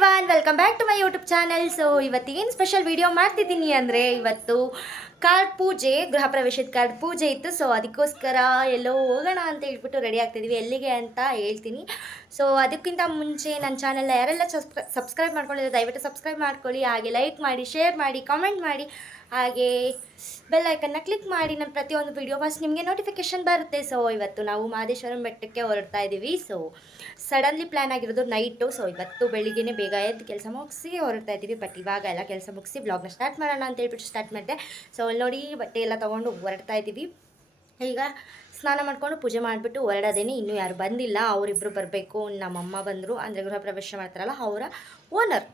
Everyone, welcome back to my YouTube channel. So ಇವತ್ತೇನು special video ಮಾಡ್ತಿದ್ದೀನಿ ಅಂದರೆ, ಇವತ್ತು ಕಾರ್ಡ್ ಪೂಜೆ, ಗೃಹ ಪ್ರವೇಶದ ಕಾರ್ಡ್ ಪೂಜೆ ಇತ್ತು. ಸೊ ಅದಕ್ಕೋಸ್ಕರ ಎಲ್ಲೋ ಹೋಗೋಣ ಅಂತ ಹೇಳ್ಬಿಟ್ಟು ರೆಡಿ ಆಗ್ತಿದ್ದೀವಿ. ಎಲ್ಲಿಗೆ ಅಂತ ಹೇಳ್ತೀನಿ. ಸೊ ಅದಕ್ಕಿಂತ ಮುಂಚೆ ನನ್ನ ಚಾನಲ್ನ ಯಾರೆಲ್ಲ ಸಬ್ಸ್ಕ್ರೈಬ್ ಮಾಡ್ಕೊಂಡಿದ್ದಾರೆ ದಯವಿಟ್ಟು ಸಬ್ಸ್ಕ್ರೈಬ್ ಮಾಡ್ಕೊಳ್ಳಿ. ಹಾಗೆ ಲೈಕ್ ಮಾಡಿ, ಶೇರ್ ಮಾಡಿ, ಕಾಮೆಂಟ್ ಮಾಡಿ, ಹಾಗೆ ಬೆಲ್ ಐಕನ್ನ ಕ್ಲಿಕ್ ಮಾಡಿ. ನನ್ನ ಪ್ರತಿಯೊಂದು ವಿಡಿಯೋ ಫಸ್ಟ್ ನಿಮಗೆ ನೋಟಿಫಿಕೇಶನ್ ಬರುತ್ತೆ. ಸೊ ಇವತ್ತು ನಾವು ಮಹದೇಶ್ವರನ ಬೆಟ್ಟಕ್ಕೆ ಹೊರಡ್ತಾ ಇದ್ದೀವಿ. ಸೊ ಸಡನ್ಲಿ ಪ್ಲ್ಯಾನ್ ಆಗಿರೋದು ನೈಟು. ಸೊ ಇವತ್ತು ಬೆಳಿಗ್ಗೆ ಬೇಗ ಎದ್ದು ಕೆಲಸ ಮುಗಿಸಿ ಹೊರಡ್ತಾ ಇದ್ದೀವಿ. ಬಟ್ ಇವಾಗ ಎಲ್ಲ ಕೆಲಸ ಮುಗಿಸಿ ಬ್ಲಾಗ್ನ ಸ್ಟಾರ್ಟ್ ಮಾಡೋಣ ಅಂತ ಹೇಳ್ಬಿಟ್ಟು ಸ್ಟಾರ್ಟ್ ಮಾಡಿದೆ. ಸೊ ಅಲ್ಲಿ ನೋಡಿ ಬಟ್ಟೆ ಎಲ್ಲ ತೊಗೊಂಡು ಹೊರಡ್ತಾ ಇದ್ದೀವಿ. ಈಗ ಸ್ನಾನ ಮಾಡಿಕೊಂಡು ಪೂಜೆ ಮಾಡಿಬಿಟ್ಟು ಹೊರಡೋದೇನೆ. ಇನ್ನೂ ಯಾರು ಬಂದಿಲ್ಲ, ಅವರಿಬ್ಬರು ಬರಬೇಕು. ನಮ್ಮಮ್ಮ ಬಂದರು, ಅಂದರೆ ಗೃಹ ಪ್ರವೇಶ ಮಾಡ್ತಾರಲ್ಲ ಅವರ ಓನರ್,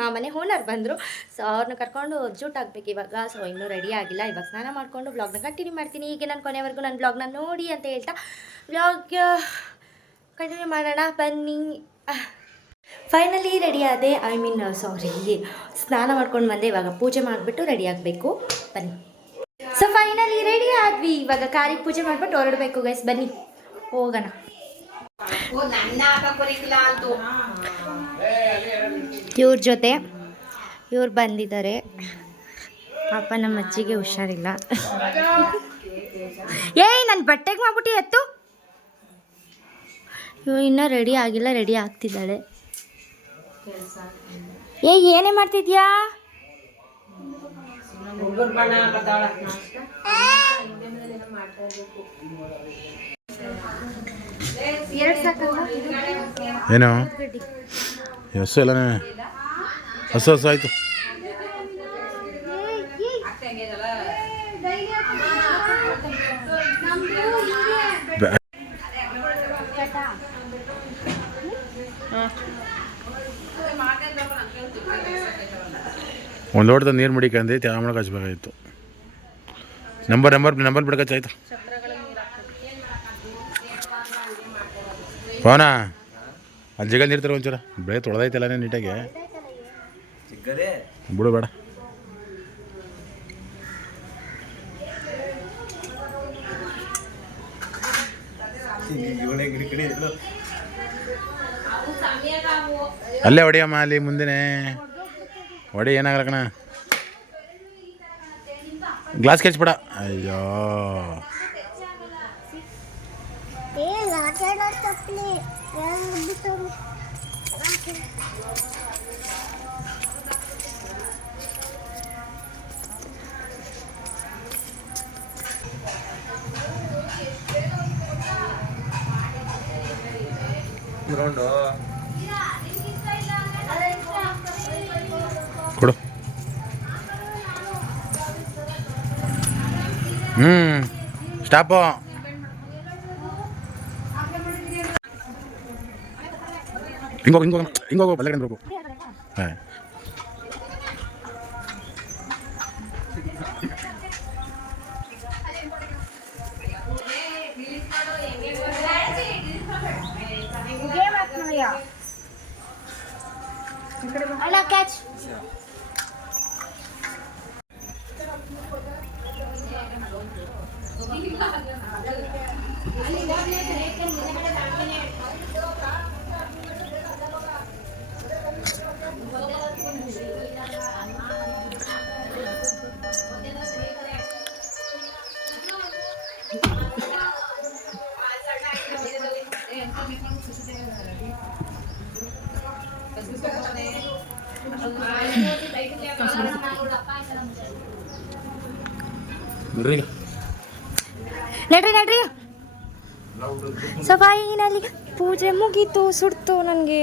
ಆ ಮನೆ ಓನರ್ ಬಂದರು. ಸೊ ಅವ್ರನ್ನ ಕರ್ಕೊಂಡು ಜೂಟ್ ಆಗಬೇಕು ಇವಾಗ. ಸೊ ಇನ್ನೂ ರೆಡಿ ಆಗಿಲ್ಲ. ಇವಾಗ ಸ್ನಾನ ಮಾಡಿಕೊಂಡು ಬ್ಲಾಗ್ನ ಕಂಟಿನ್ಯೂ ಮಾಡ್ತೀನಿ. ಈಗ ನಾನು ಕೊನೆವರೆಗೂ ನನ್ನ ಬ್ಲಾಗ್ನ ನೋಡಿ ಅಂತ ಹೇಳ್ತಾ ಬ್ಲಾಗ್ ಕಂಟಿನ್ಯೂ ಮಾಡೋಣ ಬನ್ನಿ. ಫೈನಲಿ ರೆಡಿ ಆದೆ. ಸ್ನಾನ ಮಾಡ್ಕೊಂಡು ಬಂದೆ. ಇವಾಗ ಪೂಜೆ ಮಾಡಿಬಿಟ್ಟು ರೆಡಿ ಆಗಬೇಕು. ಬನ್ನಿ. ಸೊ ಫೈನಲಿ ರೆಡಿ ಆದ್ವಿ. ಇವಾಗ ಕಾರಿಗೆ ಪೂಜೆ ಮಾಡಿಬಿಟ್ಟು ಹೊರಡಬೇಕು ಗೈಸ್. ಬನ್ನಿ ಹೋಗೋಣ. ಇವ್ರ ಜೊತೆ ಇವ್ರು ಬಂದಿದ್ದಾರೆ. ಪಾಪ ನಮ್ಮ ಅಜ್ಜಿಗೆ ಹುಷಾರಿಲ್ಲ. ಏಯ್ ನನ್ನ ಬಟ್ಟೆಗೆ ಮಾಡ್ಬಿಟ್ಟು ಎತ್ತು. ಇವ್ ಇನ್ನೂ ರೆಡಿ ಆಗಿಲ್ಲ, ರೆಡಿ ಆಗ್ತಿದ್ದಾಳೆ. ಏನೇ ಮಾಡ್ತಿದ್ಯಾ? ಏನೋ ಹಸು ಎಲ್ಲನೇ ಹಸು ಹಸು ಆಯಿತು. ಒಂದು ಲೋಟದ ನೀರು ಮಡಿಕಂದೈತಿ, ಆಮೇಲೆ ಹಚ್ಬೇಕಾಗಿತ್ತು. ನಂಬರ್ ಬಿಡ್ಕಚ್ಚಾಯ್ತು. ಪವನ ಅಲ್ಲಿ ಜಗ ನೀರು ತರ ಒಂಚೂರ ಬೆಳೆ ತೊಳೆದೈತಲ್ಲ ನೀಟಾಗಿ ಬಿಡು ಬೇಡ. ಅಲ್ಲೇ ಹೊಡಿಯಮ್ಮ, ಅಲ್ಲಿ ಮುಂದೆನೆ ಹೊಡಿ. ಏನಾಗಲ್ಲ ಕಣ, ಗ್ಲಾಸ್ ಕೆಚ್ಬಿಡ. ಅಯ್ಯೋ ಕೊಡು. ಸ್ಟಾಪು. ಹಿಂಗೋಗು ಬಲ್ಲ ಕಡೆ ಬರಬೇಕು. ಹಾಂ ಅಲ್ಲ ಕ್ಯಾಚ್. ನಡ್ರಿ. ಸೊ ಫೈನಲಿ ಪೂಜೆ ಮುಗೀತು. ಸುಡ್ತು ನನಗೆ.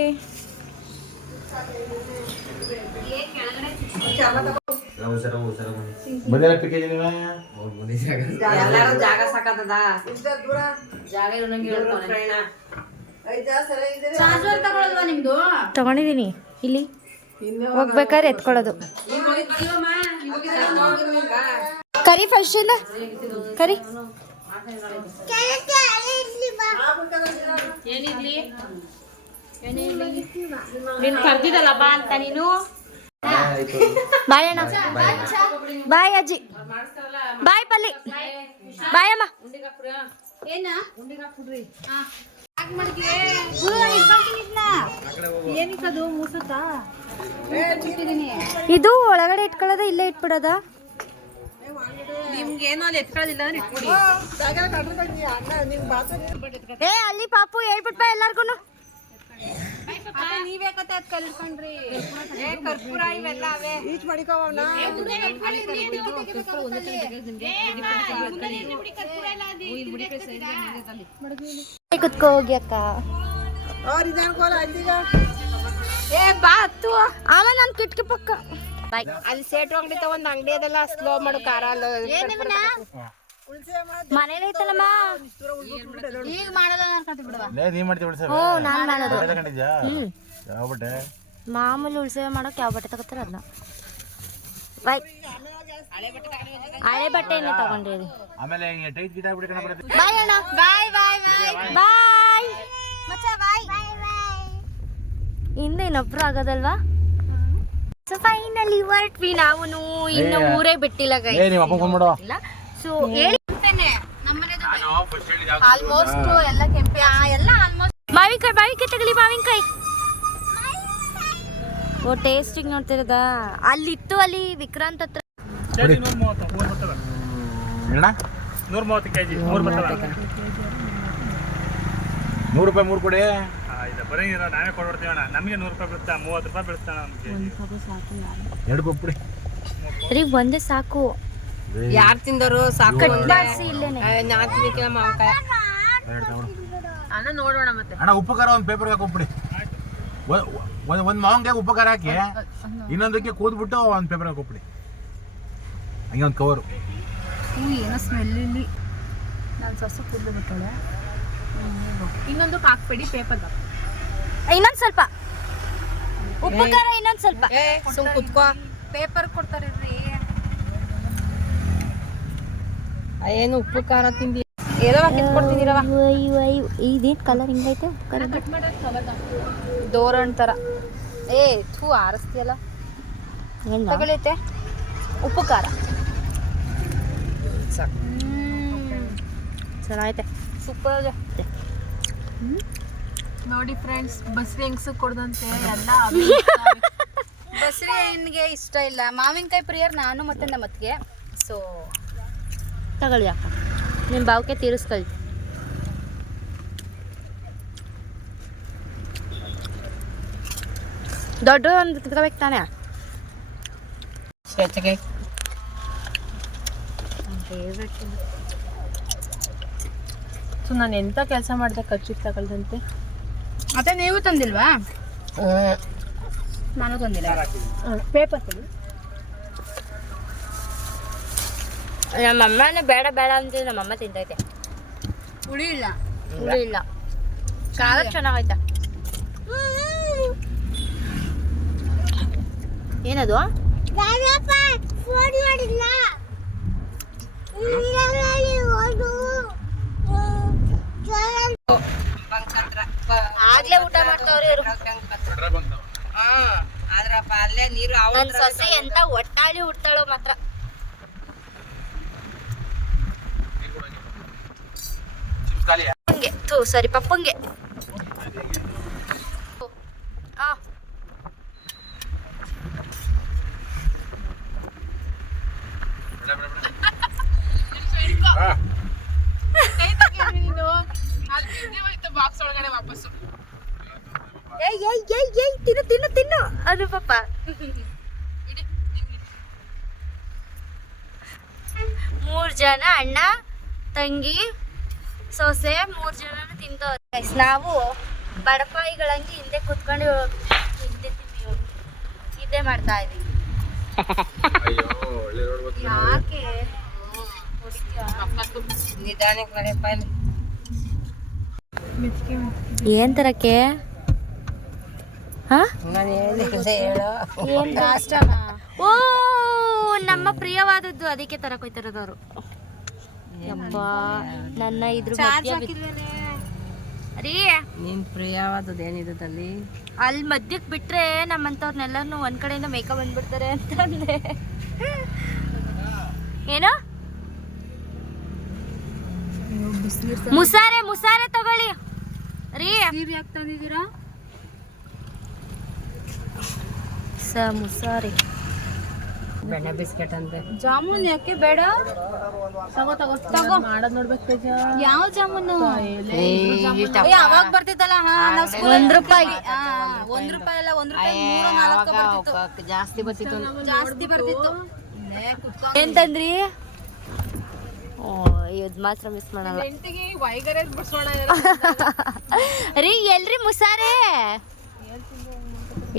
ತಗೊಂಡಿದ್ದೀನಿ. ಇಲ್ಲಿ ಹೋಗ್ಬೇಕಾದ್ರೆ ಎತ್ಕೊಳ್ಳೋದು. ಕರಿ ಫಸ್ಟ್ ಕರಿ. ನೀನು ಕರ್ದಿದಲ್ಲ ಬಾ ಅಂತ ನೀನು. ಬಾಯ್ ಅಣ್ಣ, ಬಾಯ್ ಅಜ್ಜಿ, ಬಾಯ್ ಪಲ್ಲಿ, ಬಾಯ್ ಅಮ್ಮ. ಇದು ಒಳಗಡೆ ಇಟ್ಕೊಳ್ಳೋದ ಇಲ್ಲೇ ಇಟ್ಬಿಡೋದ? ನಿಮ್ಗೇನೋ ಅಲ್ಲಿ ಎತ್ಕೊಳ್ಳೋದಿಲ್ಲ ಅಂದ್ರೆ ಇಟ್ಬಿಡಿ. ಏ ಅಲ್ಲಿ ಪಾಪು ಹೇಳ್ಬಿಟ್ ಬಾ ಎಲ್ಲಾರ್ಗು. ನೀವೇ ಕತೆ ಅದ್ ಕಲ್ತ್ಕೊಂಡ್ರಿ. ಕರ್ಪೂರ ಇವೆಲ್ಲ ಅವೇ ಈಚ್ ಮಾಡಿಕೋವನ. ಕುತ್ಕೋ ಹೋಗಿ ಅಕ್ಕ. ಏ ಬಾ ಹತ್ತು. ಆಮೇಲೆ ನಾನು ಕಿಟಕಿ ಪಕ್ಕ ಬಾಯ್. ಅಲ್ಲಿ ಸೇಟ್ ಹೋಗ್ಲಿತ್ತ ಒಂದ್ ಅಂಗಡಿ ಅದೆಲ್ಲ ಸ್ಲೋ ಮಾಡು ಖಾರ ಅಲ್ಲ. ಮನೇಲಿ ಐತಲ್ಲಮ್ಮ ಈಗ ಮಾಡೋದ ಅನ್ಕೊಂತ ಬಿಡುವ. ನೀ ಮಾಡ್ತೀವಿ ಉಳ್ಸೇವೆ. ಹ್ಞೂ ನಾನು ಮಾಡೋದು. ತಗೊಂಡಿದ್ಯಾ? ಯಾವ ಬಟ್ಟೆ? ಮಾಮೂಲಿ ಉಳ್ಸೇವೆ ಮಾಡೋಕೆ ಯಾವ ಬಟ್ಟೆ ತಗೋತಾರ ಅದನ್ನ. ಬಾಯ್. ಹಳೆ ಬಟ್ಟೆನೇ ತಗೊಂಡಿರಿ. ಆಮೇಲೆ ಹಿಂಗೆ ಟೈಟ್ ಗಿಟ ಬಿಟ್ಟು ಕಣ ಬರುತ್ತೆ. ಬಾಯ್ ಅಣ್ಣ. ಬಾಯ್ ಬಾಯ್ ಬಾಯ್ ಬಾಯ್. ಮಚ್ಚ ಬಾಯ್. ಹಿಂದೆ ಇನ್ನೊಬ್ರು ಆಗೋದಲ್ವಾ? ಸೊ ಫೈನಲಿ ಹೊರಟ್ವಿ ನಾವು. ಇನ್ನು ಊರೇ ಬಿಟ್ಟಿಲ್ಲ ಗೈ. ಏ ನಿಮ್ಮ ಅಪ್ಪ ಫೋನ್ ಮಾಡು. ಸೊ ಹೇಳಿ ಆಲ್ಮೋಸ್ಟ್ ಎಲ್ಲ ಕೆಂಪೆ ಎಲ್ಲ ಆಲ್ಮೋಸ್ಟ್. ಮಾವಿನಕಾಯಿ ತಗಲಿ ಮಾವಿನಕಾಯಿ. ಓ ಟೇಸ್ಟಿಂಗ್ ನೋಡ್ತಿರೋದಾ? ಅಲ್ಲಿತ್ತು ಅಲ್ಲಿ ವಿಕ್ರಾಂತ್ ಹತ್ರ. ಅಣ್ಣ 130 kg 3 ಬರ್ತವೆ. 100 ರೂಪಾಯಿ 3 ಕೊಡಿ. ಬರೀ ನಾವೇ ಕೊಡ್ಬಿಡ್ತೀವಿ ಅಣ್ಣ. ನಮಗೆ 100 ರೂಪಾಯಿ ಬೀಳುತ್ತಾ, 30 ರೂಪಾಯಿ ಬೀಳುತ್ತಾ ನಮಗೆ. 2 ಕೊಟ್ಬಿಡಿ. ರೀ ಒಂದೇ ಸಾಕು. ಯಾರು ತಿಂದರು ಸಾಕು. ಬಾರ್ಸಿ ಇಲ್ಲೇನೆ. ನಾನ್ ತಿನ್ನಕ್ಕಿಲ್ಲ ಮಾವಕಾಯ. ಅನ್ನ ನೋಡೋಣ ಮತ್ತೆ. ಅಣ್ಣ ಉಪ್ಪು ಖಾರ ಒಂದು ಪೇಪರ್ಗೆ ಹಾಕೊಬಿಡಿ. ಒಂದು ಮಾವಿನಕಾಯಿ ಉಪ್ಪು ಖಾರ ಹಾಕಿ ಇನ್ನೊಂದಕ್ಕೆ ಕೂದ್ಬಿಟ್ಟು ಒಂದು ಪೇಪರ್ ಹಾಕೊಬಿಡಿ. ಹಂಗೆ ಒಂದು ಕವರು. ಏನೋ ಸ್ಮೆಲ್ ಇಲ್ಲಿ. ನಾನು ಸೊಸೆ ಕೂದಲು ಬಿಟ್ಟೋಳೆ. ಇನ್ನೊಂದು ಹಾಕ್ಬೇಡಿ ಪೇಪರ್. ಇನ್ನೊಂದ್ ಸ್ವಲ್ಪ ಉಪ್ಪು ಖಾರ ಇನ್ನೊಂದ್ ಸ್ವಲ್ಪ. ಸುಮ್ ಕುತ್ಕೋ. ಪೇಪರ್ ಕೊಡ್ತಾರೆ ಏನು ಉಪ್ಪು ಖಾರ ತಿಂದಿ ಏನೋ ಕಿತ್ಕೊಡ್ತಿದ್ದೀರವ. ಇದೇನ್ ಕಲರ್ ಹಿಂಗೈತೆ? ದೋರಣ್ ತರ. ಏ ಥೂ ಆರಿಸ್ತೀಯಲ್ಲ. ತಗೊಳೈತೆ ಉಪ್ಪು ಖಾರ ಚೆನ್ನಾಗೈತೆ. ಸೂಪರ್ ಇದೆ. ನೋಡಿ ಫ್ರೆಂಡ್ಸ್, ಬಸ್ರಿ ಹೆಂಗ್ಸ ಕೊಡ್ದಂತೆ ಎಲ್ಲ. ಬಸ್ರಿ ಹೆಣ್ಣಿಗೆ ಇಷ್ಟ ಇಲ್ಲ. ಮಾವಿನಕಾಯಿ ಪ್ರಿಯರ್ ನಾನು ಮತ್ತೆ ನಮ್ಮ ಅತ್ತಿಗೆ. ಸೊ ತಗೊಳ್ಳಿ ಅಕ್ಕ, ನಿಮ್ಮ ಬಾವಕ್ಕೆ ತೀರಿಸ್ಕೊಳ್ಳಿ. ದೊಡ್ಡ ಒಂದು ತಿಳ್ಕೊಬೇಕು ತಾನೇ. ಸೊ ನಾನು ಎಂತ ಕೆಲಸ ಮಾಡಿದೆ ಖರ್ಚಿಗೆ ತಗೊಳ್ದಂತೆ. ಮತ್ತೆ ನೀವು ತಂದಿಲ್ವಾ? ನಾನು ತಂದಿಲ್ಲ. ಪೇಪರ್ ಕೊಡಿ. ನಮ್ಮಮ್ಮನೇ ಬೇಡ ಬೇಡ ಅಂತಿದ್ರೆ ನಮ್ಮಮ್ಮ ತಿಂತೈತೆ. ಹುಳಿ ಇಲ್ಲ. ಹುಳಿ ಇಲ್ಲ. ಖಾರ ಚೆನ್ನಾಗೈತೆ. ಏನದು? ಆಗ್ಲೇ ಊಟ ಮಾಡ್ತಾವ್ರಿ ಇವ್ರು. ಆದ್ರಪ್ಪ ಅಲ್ಲೇ ನೀರು. ನನ್ ಸೊಸೆ ಎಂತ ಒಟ್ಟಾಳಿ ಹುಡ್ತಾಳೋ ಮಾತ್ರ. ಸರಿ ಪಪ್ಪಂಗೆ. ಬಾಕ್ಸ್ ಒಳಗಡೆ ವಾಪಸ್ಸು. ತಿನ್ನು ತಿನ್ನು ತಿನ್ನು. ಅದು ಪಾಪ 3 ಜನ ಅಣ್ಣ ತಂಗಿ ಸೊಸೆ 3 ಜನನು ತಿಂತವ್ರೆ. ನಾವು ಬಡಪಾಯಿಗಳಂಗೆ ಹಿಂದೆ ಕುತ್ಕೊಂಡು ಇದ್ದೇ ಮಾಡ್ತಾ ಇದೀವಿ. ಯಾಕೆ ನಿಧಾನಕ್ಕೆ ಏನ್ ತರಕ್ಕೆ? ಏನ್ ಕಾಷ್ಟನ? ಓ ನಮ್ಮ ಪ್ರಿಯವಾದದ್ದು, ಅದಕ್ಕೆ ತರಕ್ ಹೋಯ್ತಿರೋದವ್ರು. ಯಪ್ಪ ನನ್ನ ಇದ್ರ ರೀ ನಿನ್ ಪ್ರಿಯವಾದದ್ದು ಏನಿದೆ ಅಲ್ಲಿ ಮಧ್ಯಕ್ಕೆ ಬಿಟ್ರೆ ನಮ್ಮಂತವ್ರನ್ನೆಲ್ಲರೂ ಒಂದ್ ಕಡೆಯಿಂದ ಮೇಕಪ್ ಬಂದ್ಬಿಡ್ತಾರೆ ಅಂತ ಅಂದೆ. ಏನೋ ಮುಸಾರೆ ಮುಸಾರೆ ತಗೊಳ್ಳಿ ರೀ ಸೀರೆ ಯಾಕೆ ತಂದಿದ್ದೀರಾ? ಸಮೋಸ ರೀ. ಬೆಣ್ಣೆ ಬಿಸ್ಕೆಟ್ ಅಂತೆ. ಜಾಮೂನ್ ಯಾಕೆ ಬೇಡ? ತಗೋ ಮಾಡೋದ್ ನೋಡ್ಬೇಕು. ಯಾವ ಜಾಮೂನು? ಅವಾಗ ಬರ್ತಿತ್ತಲ್ಲ ₹1. ₹1 ಅಲ್ಲ, ₹1 ಬರ್ತಿತ್ತು. ಜಾಸ್ತಿ ಬರ್ತಿತ್ತು. ಜಾಸ್ತಿ ಬರ್ತಿತ್ತು. ಇಲ್ಲೇ ಕುತ್ಕೊ. ಏನ್ ತಂದ್ರಿ? ಓ ಇದ್ ಮಾತ್ರ ಮಿಸ್ ಮಾಡಲ್ಲ ರೀ. ಎಲ್ರಿ ಮುಸಾರೆ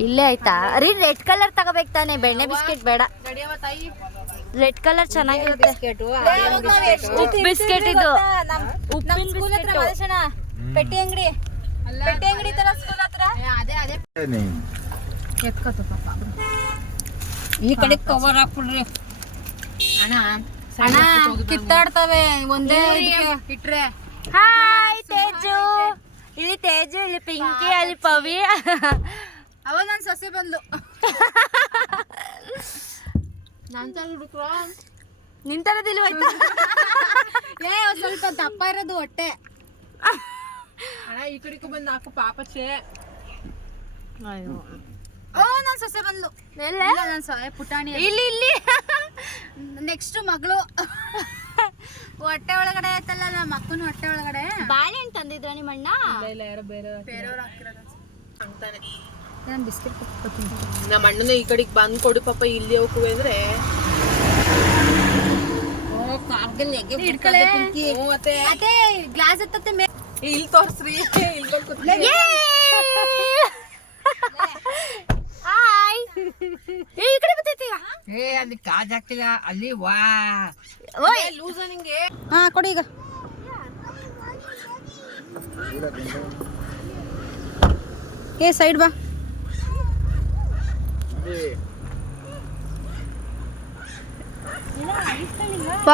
ಇಲ್ಲೇ ಆಯ್ತಾ ರೀ? ರೆಡ್ ಕಲರ್ ತಗೋಬೇಕು ತಾನೆ, ಬೆಣ್ಣೆ ಬಿಸ್ಕೆಟ್ ಬೇಡ. ರೆಡ್ ಕಲರ್ ಚೆನ್ನಾಗಿರುತ್ತೆ. ಬಿಸ್ಕೆಟ್ ಇದು ಉಪ್ಪಿನ ಬಿಸ್ಕೆಟ್. ಪೆಟ್ಟಿ ಅಂಗಡಿ ತರ ಸ್ಕೂಲ್ ಹತ್ರ. ಎತ್ಕೋತ ಪಾಪ. ಈ ಕಡೆ ಕವರ್ ಹಾಕ್ಬಿಡ್ರಿ ಅಣ್ಣ, ಕಿತ್ತಾಡ್ತವೆ ಒಂದೇ ಇಟ್ರೆ. ಹಾಯ್ ತೇಜು. ಇಲ್ಲಿ ತೇಜು, ಇಲ್ಲಿ ಪಿಂಕಿ, ಅಲ್ಲಿ ಪವಿ. ಅವ ನನ್ ಸೊಸೆ ಬಂದ್ಲು. ನಿಂತರದಿಲ್ವ? ಒಂದ್ ಸ್ವಲ್ಪ ದಪ್ಪ ಇರೋದು ಹೊಟ್ಟೆ. ಈ ಕಡೆಗೂ ಬಂದು ನಾಲ್ಕು ಪಾಪಚ್ಚೆ. ಓ ನನ್ ಸೊಸೆ ಬಂದ್ಲು. ಎಲ್ಲ ನನ್ ಪುಟಾಣಿ ಇಲ್ಲಿ ನೆಕ್ಸ್ಟ್ ಮಗಳು ಹೊಟ್ಟೆ ಒಳಗಡೆ ಆಯ್ತಲ್ಲ, ನಮ್ಮ ಅಕ್ಕನ ಹೊಟ್ಟೆ ಒಳಗಡೆ. ಬಾಳೆಹಣ್ಣು ತಂದಿದ್ರ ನಿಮ್ಮಣ್ಣ? ಯಾರೋ ಬೇರೆಯವ್ರು ಹಾಕಿರೋದು ಅಂತಾನೆ. ನಾನು ಬಿಸ್ಕೆಟ್ ಕೊಟ್ಕೊತೀನಿ. ನಮ್ಮ ಅಣ್ಣನ ಈ ಕಡೆಗೆ ಬಂದ್ ಕೊಡು ಪಾಪ, ಇಲ್ಲಿ ಹೋಗುವೆ ಅಂದ್ರೆ ಅದೇ ಗ್ಲಾಸ್ ಎತ್ತತ್ತೆ ಇಲ್ಲಿ ತೋರ್ಸ್ರಿ. ಹಾಯ್. ಈ ಕಡೆ ಬರ್ತೈತಿ. ಅಲ್ಲಿ ಕಾಜ್ ಹಾಕ್ತಿಲ್ಲ ಅಲ್ಲಿ. ವಾ ಓಯ್ ಲೂಸ ನಿಂಗೆ. ಹಾ ಕೊಡಿ ಈಗ. ಸೈಡ್ ಬಾ.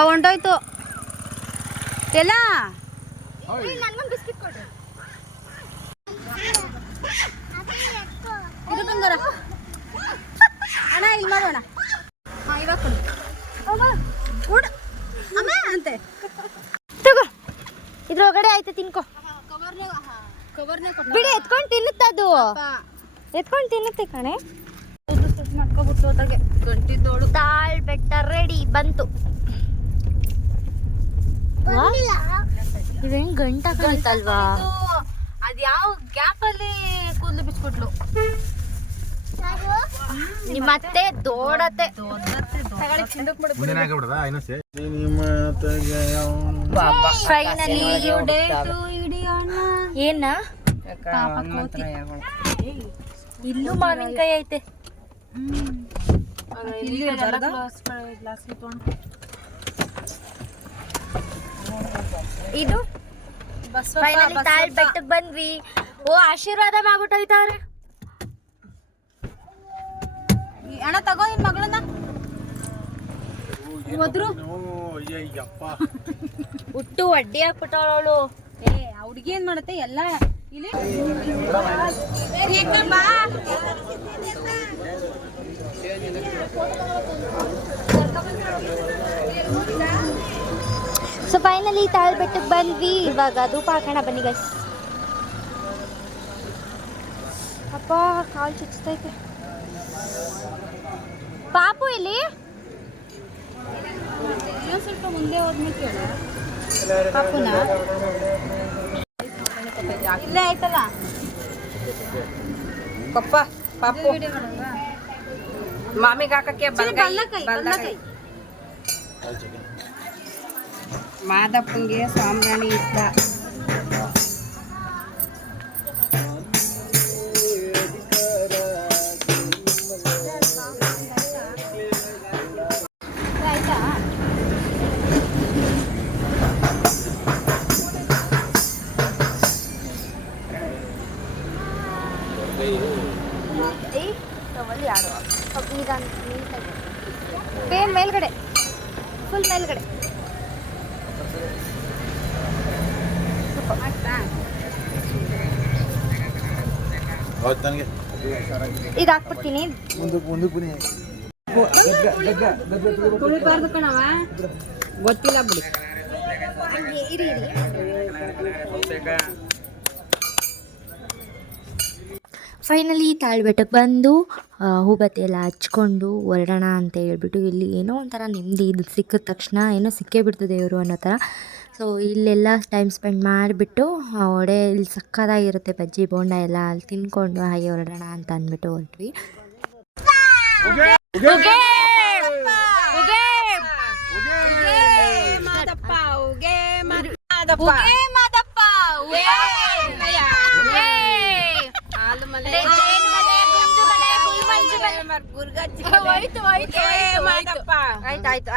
ಹೊಂಟೋಯ್ತು ಎಲ್ಲ. ಅಣ್ಣ ಇಲ್ಲಿ ಮಾಡೋಣ. ಇವಾಗ ಕೊಡು. ಅಮ್ಮ ಅಂತೆ. ತಗೋ, ಇದ್ರೊಳಗಡೆ ಆಯ್ತು, ತಿನ್ಕೋ. ಕವರ್ನೇ ಬಿಡಿ, ಎತ್ಕೊಂಡು ತಿನ್ನುತ್ತದು. ಎತ್ಕೊಂಡು ತಿನ್ನುತ್ತೆ ಕಣೆ. ಮಾಡ್ಕೊಬಿಟ್ಟು ಹೋದಾಗೆ ಗಂಟಿದ್ದೋಳು. ತಾಳ್ ಬೆಟ್ಟ ರೆಡಿ ಬಂತು. ಇವೇನ್ ಗಂಟ ಕಾಣ್ತಲ್ವಾ? ಅದ್ ಯಾವ ಗ್ಯಾಪ್ ಅಲ್ಲಿ ಕೂದಲು ಬಿಚ್ಬಿಟ್ಲು. ನಿಮ್ಮತ್ತೆ ದೊಡ್ಡತ್ತೆ. ಮುಂದಿನ ಹಾಕಿಬಿಡದ ಇನ್ನೊಂದ್ಸೆ. ಫೈನಲಿ ಏನ ಇಲ್ಲೂ ಮಾವಿನಕಾಯಿ ಐತೆ. ಇದು ಫೈನಲಿ ತಾಳ್ ಬೆಟ್ಟಕ್ಕೆ ಬಂದ್ವಿ. ಓ ಆಶೀರ್ವಾದ ಮಾಡ್ಬಿಟ್ಟು ಹೋಯ್ತವ್ರೆ. ಅಣ್ಣ ತಗೋ ನಿನ್ ಮಗಳನ್ನ. ಹೋದ್ರು ಹುಟ್ಟು ಅಡ್ಡಿ ಹಾಕ್ಬಿಟ್ಟವಳು. ಹುಡುಗಿ ಏನ್ ಮಾಡತ್ತೆ ಎಲ್ಲ ಇಲ್ಲಿ. ಸೊ ಫೈನಲಿ ತಾಳ್ ಬೆಟ್ಟಕ್ಕೆ ಬಂದ್ವಿ. ಇವಾಗ ಧೂಪ ಹಾಕೋಣ ಬನ್ನಿ ಗೈಸ್. ಅಪ್ಪ ಕಾಲು ಚುಚ್ಚತೈತೆ. ಪಾಪು ಇಲ್ಲಿ ಇನ್ನೊಂದ್ ಸ್ವಲ್ಪ ಮುಂದೆ ಹೋದ್ಮೇಲೆ ಕೇಳು ಪಾಪುನ. ಇಲ್ಲೇ ಆಯ್ತಲ್ಲ ಪಪ್ಪ ಪಾಪು ಮಾಮಿಗೆ ಹಾಕಕ್ಕೆ ಬಲ್ಲಕೈ. ಮಾದಪ್ಪಂಗೆ ಸಾಂಬ್ರಾಣಿ ಇಷ್ಟ. ಆಯ್ತಾ? ಪೇನ್ ಮೇಲ್ಗಡೆ, ಫುಲ್ ಮೇಲ್ಗಡೆ. ಇದು ಹಾಕ್ಬಿಡ್ತೀನಿ. ತುಳಿಬಾರ್ದು ಕಣವ. ಗೊತ್ತಿಲ್ಲ ಬಿಡಿ. ಇರಿ ಇರಿ. ಫೈನಲಿ ತಾಳ್ಬೆಟ್ಟಕ್ಕೆ ಬಂದು ಹೂಬತ್ತಿ ಎಲ್ಲ ಹಚ್ಕೊಂಡು ಹೊರಡೋಣ ಅಂತ ಹೇಳ್ಬಿಟ್ಟು ಇಲ್ಲಿ ಏನೋ ಒಂಥರ ನೆಮ್ಮದಿ ಇದು ಸಿಕ್ಕಿದ ತಕ್ಷಣ ಏನೋ ಸಿಕ್ಕೇ ಬಿಡ್ತು ದೇವರು ಅನ್ನೋ ಥರ. ಸೊ ಇಲ್ಲೆಲ್ಲ ಟೈಮ್ ಸ್ಪೆಂಡ್ ಮಾಡಿಬಿಟ್ಟು ಒಡೆ ಇಲ್ಲಿ ಸಕ್ಕತ್ತಾಗಿರುತ್ತೆ ಬಜ್ಜಿ ಬೋಂಡ ಎಲ್ಲ ಅಲ್ಲಿ ತಿನ್ಕೊಂಡು ಹಾಗೆ ಹೊರಡೋಣ ಅಂತ ಅಂದ್ಬಿಟ್ಟು ಹೊರಟ್ವಿ.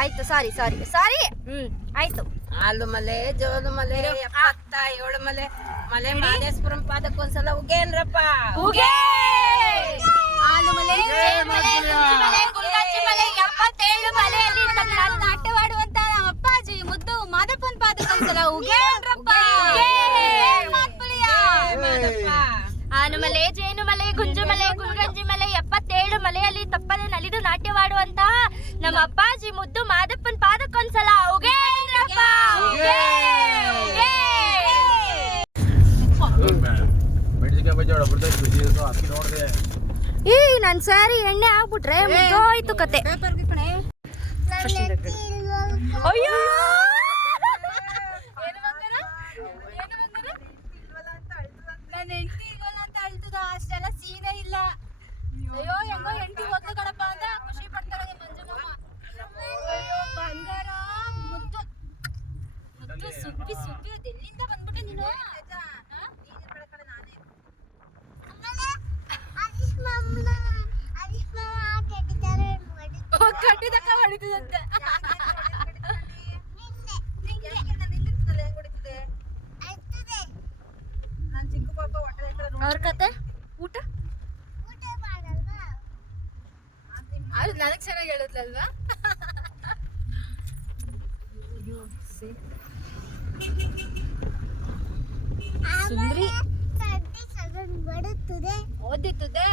ಆಯ್ತು ಸಾರಿ ಆಯ್ತು. ಹಾಲು ಮಲೆ ಜೋಲು ಮಲೆ 77 ಮಲೆ ಮಲೆ ಮಾದೇಶ್ವರಂ ಪಾದಕ್ಕೊಂದ್ಸಲ ಉಗೇನ್ರಪ್ಪ ಹಾಲು ಮಲೆ ಗುಲ್ಗಂಜಿ ಮಲೆ 77 ಮಲೆಯಲ್ಲಿ ನಾಟ್ಯವಾಡುವಂತ ಅಪ್ಪಾಜಿ ಮುದ್ದು ಮಾದಪ್ಪನ ಪಾದಕ್ಕೊಂದ್ಸಲ ಉಗೇನ್ರಪ್ಪ ಆನುಮಲೆ ಜೇನುಮಲೆ ಗುಂಜುಮಲೆ ಗುಲ್ಗಂಜಿ ಮಲೆ 77 ಮಲೆಯಲ್ಲಿ ತಪ್ಪದೆ ನಲಿದು ನಾಟ್ಯವಾಡುವಂತಹ ನಮ್ಮ ಅಪ್ಪಾಜಿ ಮುದ್ದು ಮಾದಪ್ಪನ ಪಾದಕ್ಕೊಂದ್ಸಲ ಉಗೇನ್ರಪ್ಪ ಮೆಣಸಿನ್ಕಾಯಿ ಬಜ್ಜಿ ಬರ್ತೈತೆ ಬಿಸಿ ಅಕ್ಕಿ ನೋಡಿದೆ. ಈ ನನ್ನ ಸ್ಯಾರಿ ಎಣ್ಣೆ ಆಗ್ಬಿಟ್ರೆ ಮುಗ್ದೋಯ್ತು ಕತೆ. ಅಯ್ಯೋ ನನ್ನ ಹೆಂಡತಿ ಇಲ್ವಲ್ಲ ಅಂತ ಅಳ್ತದ ಅಷ್ಟೆಲ್ಲ ಸೀನೆ ಇಲ್ಲ. ಅಯ್ಯೋ ಹೆಂಗೋ ಹೆಂಡತಿ ಹೋಗ್ಲಿ ಕಣಪ್ಪ ಅಂತ ಖುಷಿ ಪಡ್ತಾರ ಮಂಜುಮಮ್ಮ. ಅಯ್ಯೋ ಬಂಗಾರ ಮುದ್ದು ಮುದ್ದು ಸುಬ್ಬಿ ಸುಬ್ಬಿ ಅದೆಲ್ಲಿಂದ ಬಂದ್ಬಿಟ್ಟೆ ನೀನು? ಕಟ್ಟಿದಕ್ಕ ಹೊಡಿತದಂತೆ. ಅವ್ರ ಕತೆ ಊಟ ಅದು ನನಗೆ ಚೆನ್ನಾಗಿ ಹೇಳುತ್ತಲ್ವಾ? ಸುಂದ್ರಿ ಓದಿತ್ತದೆ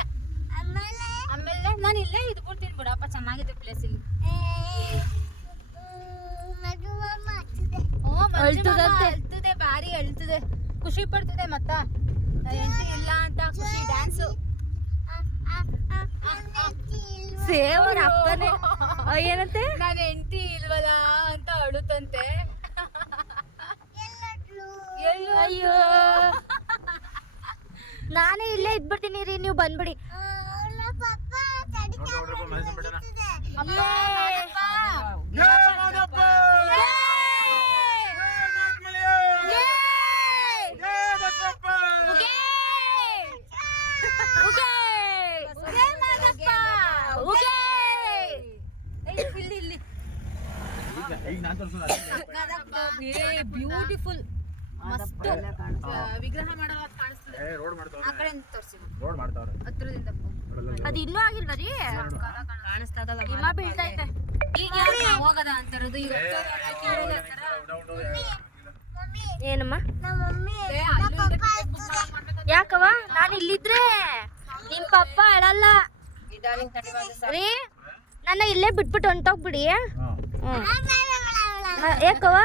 ಆಮೇಲೆ ನಾನು ಇಲ್ಲೇ ಇದ್ಬಿಡ್ತೀನಿ ಬಿಡಪ್ಪ. ಚೆನ್ನಾಗಿದೆ ಪ್ಲೇಸ್ ಇಲ್ಲಿ. ಅಳ್ತದಂತೆ. ಅಳ್ತದೆ ಭಾರಿ ಅಳ್ತದೆ. ಖುಷಿ ಪಡ್ತದೆ ಮತ್ತ ಹೆಂಡತಿ ಇಲ್ಲ ಅಂತ ಖುಷಿ ಡ್ಯಾನ್ಸು. ಸೇವರ್ ಅಪ್ಪನೇ ಏನಂತೆ ನಾನು ಹೆಂಡತಿ ಇಲ್ವಲ್ಲ ಅಂತ ಅಳುತ್ತಂತೆ. ಅಯ್ಯೋ ನಾನೇ ಇಲ್ಲೇ ಇದ್ಬಿಡ್ತೀನಿ ರೀ, ನೀವು ಬಂದ್ಬಿಡಿ. ಬ್ಯೂಟಿಫುಲ್ ಮಸ್ತ್ ವಿಗ್ರಹ ಮಾಡೋ ಕಾಣಿಸ್ತದೆ. ರೋಡ್ ಆ ಕಡೆ ತೋರಿಸಿ ರೋಡ್ ಮಾಡ್ತಾವ್ರೆ. ಹತ್ರದಿಂದ ಅದು ಇನ್ನೂ ಆಗಿಲ್ವ ರೀ? ಕಾಣಿಸ್ತಾ ಹಿಮ ಬೀಳ್ತೈತೆ. ಈಗ ಹೋಗದ ಅಂತಾರದು ಏನಮ್ಮ ಯಾಕವ? ನಾನು ಇಲ್ಲಿದ್ರೆ ನಿಮ್ ಪಪ್ಪ ಅಳಲ್ಲ ರೀ. ನನ್ನ ಇಲ್ಲೇ ಬಿಟ್ಬಿಟ್ಟು ಹೊಂಟೋಗ್ಬಿಡಿ. ಯಾಕವ?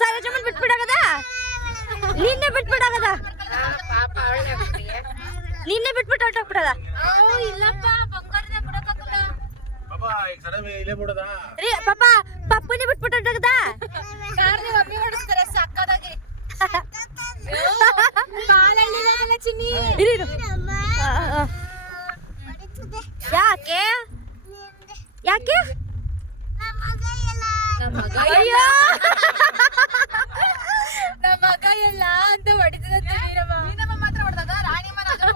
ಸರೋಜಮ್ಮನ್ ಬಿಟ್ಬಿಡಾಗದ, ನಿನ್ನೆ ಬಿಟ್ಬಿಡಾಗದ, ನಿನ್ನೆ ಬಿಟ್ಬಿಟ್ಟು ಹೊಂಟೋಗ್ಬಿಡದ. ಇಲ್ಲಪ್ಪ ಬಂಗಾರದ ಬಿಡಕ್ಕಾಗಲ್ಲ ಇಲ್ಲೇ ಬಿಡೋದಾ ರೀ? ಪಾಪ ಪಪ್ಪನೇ ಬಿಟ್ಬಿಟ್ಟು ಹೊಂಟೋಗದ. ಕಾರ್ನಿ ಒಬ್ಬಿ ಹೊಡಿಸ್ತಾರೆ ಸಕ್ಕದಾಗಿ. ಕಾಲಲ್ಲಿ ಚಿನ್ನಿ ಇರು. ಯಾಕೆ ಯಾಕೆ? ಅಯ್ಯೋ ನಮ್ಮ ಮಗ ಎಲ್ಲ ಅಂತ ಹೊಡಿತದಂತೆ. ಮೀನಮ್ಮ ಮಾತ್ರ ಹೊಡೆದ, ರಾಣಿ ಮಗ ಎಲ್ಲರೂ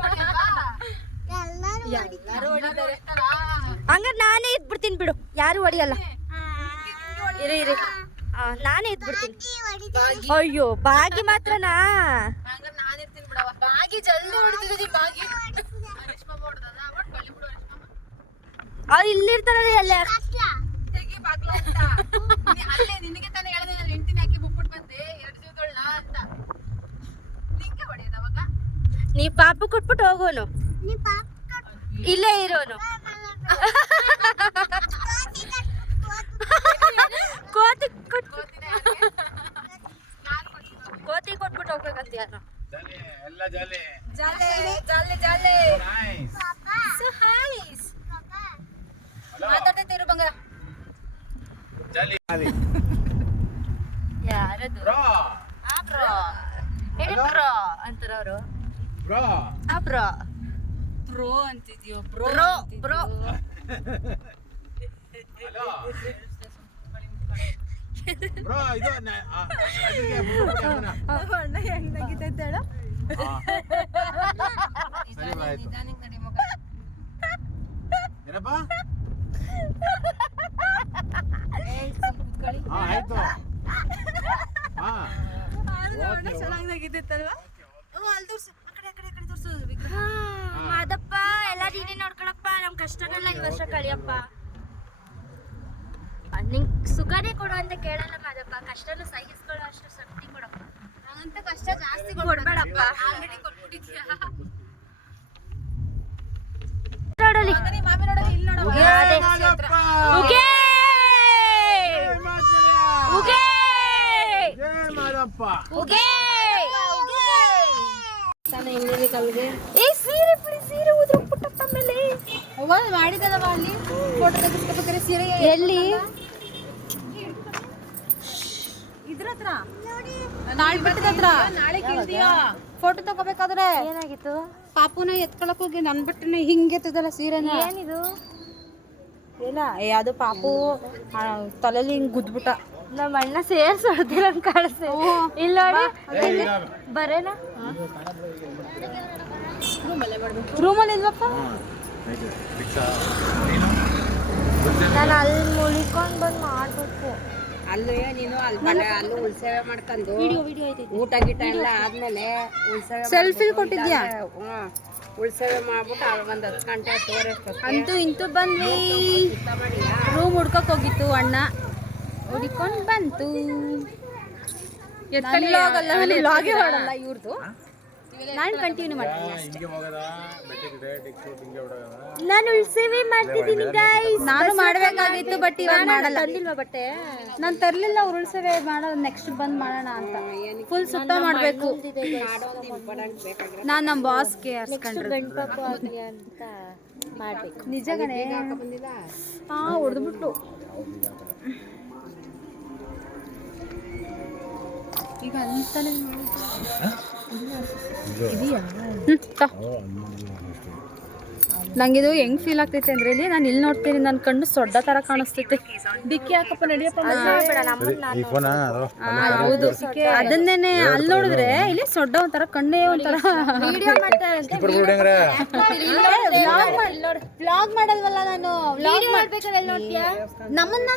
ಹೊಡಿತಾರೆ. ಹಂಗಾರೆ ನಾನೇ ಇದ್ಬಿಡ್ತೀನಿ ಬಿಡು, ಯಾರು ಹೊಡಿಯಲ್ಲ. ಇರಿ ಇರಿ, ನಾನೇ ಇದ್ಬಿಡ್ತೀನಿ. ಅಯ್ಯೋ ಬಾಗಿ ಮಾತ್ರನಾ? ಹಂಗಾರೆ ನಾನು ಇರ್ತೀನಿ ಬಿಡವ. ಬಾಗಿ ಜಲ್ದಿ ಹೊಡಿತಿದ್ದೀವಿ. ಬಾಗಿ ರೇಷ್ಮಮ್ಮ ಹೊಡೆದ ಬಳ್ಳಿ ಬಿಡು. ರೇಷ್ಮಮ್ಮ ಅವ್ರು ಇಲ್ಲಿರ್ತಾರಲ್ಲ ಅಲ್ಲೇ. ತೆಗಿ ಬಾಗ್ಲ ಅಂತ ಅಲ್ಲೇ ನಿನಗೆ ತಾನೇ ಹೇಳಿದೆ. ನಾನು ಹೆಂಡತಿನ ಹಾಕಿ ಬಿಟ್ಬಿಟ್ಟು ಬಂದೆ 2 ಜೀವದೊಳ್ಳ ಅಂತ. ನಿಂಗೆ ಹೊಡೆಯೋದು ಅವಾಗ? ನೀ ಪಾಪ ಕೊಟ್ಬಿಟ್ಟು ಹೋಗೋನು, ಇಲ್ಲೇ ಇರೋನು. ಕೋತಿ ಟೀ ಕೊಟ್ಬಿಟ್ಟು ಹೋಗ್ಬೇಕಂತ ಯಾರು ಜಾಲಿ ಎಲ್ಲ ಜಾಲಿ ಜಾಲೆ ಜಾಲೆ ಜಾಲೆ ನೈಸ್ ಸುಹಾಯ್ಸ್ ಹಲೋ ಮಾತಾಡ್ತಿರು ಬಂಗಾರ ಜಾಲಿ ಜಾಲಿ ಯಾರದು ಬ್ರೋ ಆ ಬ್ರೋ ಹೇಳಿ ಬ್ರೋ ಅಂತಾರ ಅವರು ಬ್ರೋ ಆ ಬ್ರೋ ಬ್ರೋ ಅಂತಿದ್ಯೋ ಬ್ರೋ ಬ್ರೋ ಹಲೋ ಬ್ರೋ ಇದು ಅದಕ್ಕೆ ಬಿಟ್ಬಿಡಿ ಅದನ್ನ. ಅಣ್ಣ ಹೆಂಗಾಗಿತ್ತೈತೆ ಹೇಳು ಹಾ. ಸರಿ ಬಾ, ಆಯ್ತು ನಿಧಾನಕ್ಕೆ ನಡಿ ಮಗ ಏನಪ್ಪ ಕೂತ್ಕೊಳ್ಳಿ ಹಾ ಆಯ್ತು ಹಾ ಅಣ್ಣ ಚೆನ್ನಾಗಿತ್ತಲ್ವಾ ಅಲ್ಲಿ ತೋರ್ಸು ಆ ಕಡೆ ತೋರ್ಸು ವಿಗ್ರಹ ಮಾದಪ್ಪ ಎಲ್ಲ ನೀನೇ ನೋಡ್ಕೊಳಪ್ಪ ನಮ್ ಕಷ್ಟನೆಲ್ಲ ಈ ವರ್ಷ ಕಳಿಯಪ್ಪ ನಿಂಗ್ ಸುಖನೇ ಕೊಡು ಅಂತ ಕೇಳಲ್ಲ ಮಾದಪ್ಪ ಕಷ್ಟನ ಸಹಿಸ್ಕೊಳ್ಳೋ ಅಷ್ಟು ಶಕ್ತಿ ಕೊಡಪ್ಪ ನಂಗಂತ ಕಷ್ಟ ಜಾಸ್ತಿ ಕೊಡ್ಬೇಡಪ್ಪ ಆಲ್ರೆಡಿ ಕೊಟ್ಬಿಟ್ಟಿದ್ಯಾ ನೋಡಲಿ ಮಾಮಿ ನೋಡೋದು ಇಲ್ಲಿ ನೋಡೋ ಅದೇ. ಉಗೇ! ಉಗೇ! ಜೈ ಮಾದಪ್ಪ ಉಗೇ! ಏ ಸೀರೆ ಬಿಡಿ ಸೀರೆ ಉದ್ರು ಪುಟ್ಟಪ್ಪ ಮೇಲೆ ಮಾಡಿದಲ್ಲವ ಅಲ್ಲಿ ಫೋಟೋ ತೆಗಿಸ್ಕೋಬೇಕಾದ್ರೆ ಸೀರೆ ಎಲ್ಲಿ ಇದ್ರ ಹತ್ರ ನಾಳೆ ಬೆಟ್ಟದ ಹತ್ರ ನಾಳೆ ಫೋಟೋ ತಗೋಬೇಕಾದ್ರೆ ಏನಾಗಿತ್ತು ಪಾಪುನ ಎತ್ಕೊಳಕ್ ಹೋಗಿ ನನ್ ಬಿಟ್ಟನೆ ಹಿಂಗೆ ಎತ್ತದಲ್ಲ ಸೀರೆನ ಏನಿದು ಇಲ್ಲ ಅದು ಪಾಪು ತಲೆಲಿ ಹಿಂಗ್ ಗುದ್ಬಿಟ್ಟ ನಮ್ಮ ಅಣ್ಣ ಸೇರ್ಸ್ ಹೊಡ್ದಿರಂಗ್ ಕಾಣಿಸ್ತೆ ಇಲ್ಲ ನೋಡಿ ಬರೇನಾ ರೂಮಲ್ಲಿ ಇಲ್ವಪ್ಪ ನಾನು ಅಲ್ಲಿ ಮುಳಿಕೊಂಡು ಬಂದು ಮಾಡ್ಬೇಕು ಅಲ್ಲೇ ನೀನು ಅಲ್ಲಿ ಉಳ್ಸೇವೆ ಮಾಡ್ಕೊಂಡು ಊಟ ಗೀಟ ಎಲ್ಲ ಆದ್ಮೇಲೆ ಉಳ್ಸೇವೆ ಸೆಲ್ಫಿ ಕೊಟ್ಟಿದ್ಯಾ ಉಳ್ಸೇವೆ ಮಾಡ್ಬಿಟ್ಟು ಅವಾಗ ಒಂದು 10 ಗಂಟೆ ತೋರಿಸ್ಬೇಕು ಅಂತೂ ಇಂತೂ ಬಂದ್ವಿ ರೂಮ್ ಹುಡ್ಕಕ್ ಹೋಗಿತ್ತು ಅಣ್ಣ ಹುಡ್ಕೊಂಡ್ ಬಂತು ಲಾಗೆ ಮಾಡಲ್ಲ ಇವ್ರದ್ದು ನಾನು ಕಂಟಿನ್ಯೂ ಮಾಡ್ತೀನಿ ಹಿಂಗೆ ಹೋಗದ ಬೆಟ್ಟಕ್ಕೆ ಡೈರೆಕ್ಟ್ ಹಿಂಗೆ ಹೊಡೋದ ನಾನು ಉಳ್ಸೇವೆ ಮಾಡ್ತಿದ್ದೀನಿ ಗೈಸ್ ನಾನು ಮಾಡ್ಬೇಕಾಗಿತ್ತು ಬಟ್ ಇವಾಗ ಮಾಡಲ್ಲ ತಂದಿಲ್ವಾ ಬಟ್ಟೆ ನಾನು ತರ್ಲಿಲ್ಲ ಅವ್ರು ಉಳ್ಸವೆ ಮಾಡೋದು ನೆಕ್ಸ್ಟ್ ಬಂದ್ ಮಾಡೋಣ ಅಂತ ಫುಲ್ ಸುತ್ತ ಮಾಡ್ಬೇಕು ನಾನು ನಮ್ಮ ಬಾಸ್ಗೆ ಹರ್ಸ್ಕೊಂಡ್ರೆ ಗಂಟಪ್ಪ ಆಗ್ಲಿ ಅಂತ ಮಾಡ್ಬೇಕು ನಿಜ ಗಣೆ ಹಾ ಹೊಡೆದ್ಬಿಟ್ಟು ಈಗ ಅಂತಾನೆ ನಂಗಿದು ಹೆಂಗ್ ಫೀಲ್ ಆಗ್ತೈತೆ ಅಂದ್ರೆ ಇಲ್ಲಿ ನಾನು ಇಲ್ಲಿ ನೋಡ್ತೀನಿ ನನ್ನ ಕಣ್ಣು ಸೊಡ್ಡ ತರ ಕಾಣಿಸ್ತೈತೆ ಡಿಕ್ಕಿ ಹಾಕಪ್ಪ ನಡಿಯಪ್ಪ ಈ ಫೋನ್ ಅದು ಹೌದು ಅದನ್ನೇನೆ ಅಲ್ಲಿ ನೋಡಿದ್ರೆ ಇಲ್ಲಿ ಸೊಡ್ಡ ಒಂಥರ ಕಣ್ಣೇ ಒಂಥರ ವಿಡಿಯೋ ಮಾಡ್ತಾರಂತೆ ವ್ಲಾಗ್ ಮಾಡಲ್ವಲ್ಲ ನಾನು ವ್ಲಾಗ್ ಮಾಡ್ಬೇಕಾದ್ರೆ ಎಲ್ಲಿ ನೋಡ್ತೀಯಾ ನಮ್ಮನ್ನ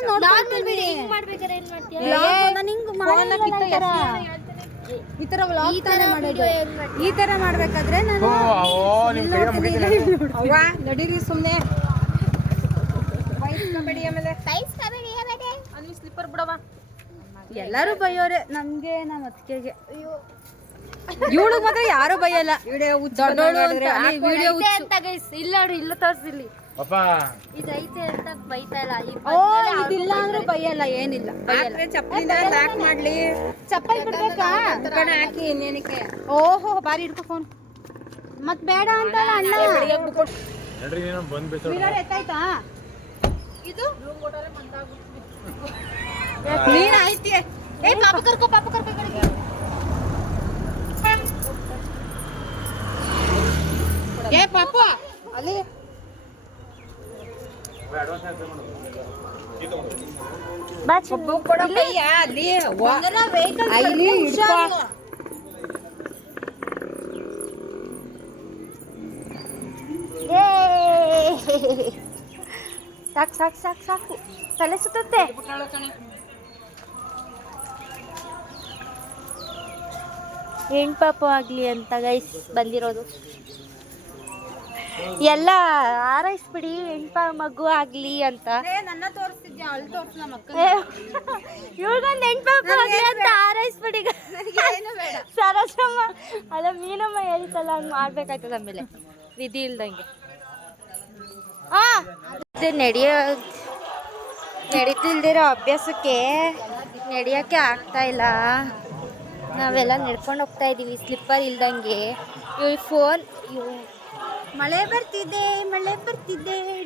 ಮಾಡ್ಬೇಕಾದ್ರೆ ಏನ್ ಮಾಡ್ತೀಯಾ ನಾನು ಹಿಂಗ್ ಮಾಡಲ್ಲ ಈ ತರ ವ್ಲಾಗ್ ತಾನೇ ಮಾಡೋದು ಈ ತರ ಮಾಡ್ಬೇಕಾದ್ರೆ ನಾನು ನಿಮ್ಮ ಕೈಯ ಮುಗಿದಿಲ್ಲ ನಡೀರಿ ಸುಮ್ನೆ ಅಲ್ಲಿ ಸ್ಲಿಪ್ಪರ್ ಬಿಡವ ಎಲ್ಲರೂ ಬೈಯೋರೆ ನಮ್ಗೆ ನಮ್ಮ ಅತ್ತಿಗೆಗೆ ಇವಳಿಗೆ ಮಾತ್ರ ಯಾರು ಬೈಯಲ್ಲ ದೊಡ್ಡೋಳು ಅಂತ ವಿಡಿಯೋ ಅಂತ ಗೈಸ್ ಇಲ್ಲ ನೋಡಿ ಇಲ್ಲ ತೋರಿಸಿಲ್ಲಿ ಪಾಪ ಇದೈತೆ ಅಂತ ಬೈತಾ ಇಲ್ಲ ಓ ಇದಿಲ್ಲ ಅಂದ್ರೆ ಬೈಯಲ್ಲ ಏನಿಲ್ಲ ಬೈಯಲ್ಲ ಚಪ್ಪಲಿಂದ ಲಾಕ್ ಮಾಡ್ಲಿ ಚಪ್ಪಲ್ ಬಿಡ್ಬೇಕಾ ಕಡೆ ಹಾಕಿ ಇನ್ನೇನಕ್ಕೆ ಓಹೋ ಬಾರಿ ಹಿಡ್ಕೊ ಫೋನ್ ಮತ್ ಬೇಡ ಅಂತ ಅಣ್ಣ ನಡ್ರಿ ನೀನು ಬಂದ್ ಬೇಸ ಮಿರರ್ ಎತ್ತಾಯ್ತಾ ಇದು ನೀನ್ ಆಯ್ತಿ ಏ ಪಾಪು ಕರ್ಕೊ ಈ ಕಡೆಗೆ ಏ ಪಾಪು ಅಲ್ಲಿ ಕೊಡಕ್ಕಯ್ಯ ಅಲ್ಲಿ ಅಲ್ಲಿ ಹಿಡ್ಕೊ ಸಾಕು ಸಾಕು ಸಾಕು ಸಾಕು ತಲೆ ಸುತ್ತುತ್ತೆ ಹೆಣ್ಪಾಪು ಆಗ್ಲಿ ಅಂತ ಗೈಸ್ ಬಂದಿರೋದು ಎಲ್ಲ ಹಾರೈಸ್ಬಿಡಿ ಮಗು ಆಗ್ಲಿ ಅಂತ ನನ್ನ ತೋರಿಸ್ತಿದ್ಯಾ ಅಲ್ಲಿ ತೋರ್ಸ್ ನಮ್ಮ ಅಕ್ಕ ಇವ್ರಿಗೊಂದು ಹೆಣ್ಪಾಪು ಆಗ್ಲಿ ಅಂತ ಹಾರೈಸ್ಬಿಡಿ ಸರಸಮ್ಮ ಅಲ್ಲ ಮೀನಮ್ಮ ಹೇಳ್ತಲ್ಲ ಹಂಗ್ ಮಾಡ್ಬೇಕಾಯ್ತದ ಆಮೇಲೆ ವಿಧಿ ಇಲ್ದಂಗೆ ನಡೀತಿಲ್ದಿರೋ ಅಭ್ಯಾಸಕ್ಕೆ ನಡೆಯಕ್ಕೆ ಆಗ್ತಾ ಇಲ್ಲ ನಾವೆಲ್ಲ ನಡ್ಕೊಂಡು ಹೋಗ್ತಾ ಇದ್ದೀವಿ ಸ್ಲಿಪ್ಪರ್ ಇಲ್ದಂಗೆ. ಇವ್ ಫೋನ್ ಮಳೆ ಬರ್ತಿದೆ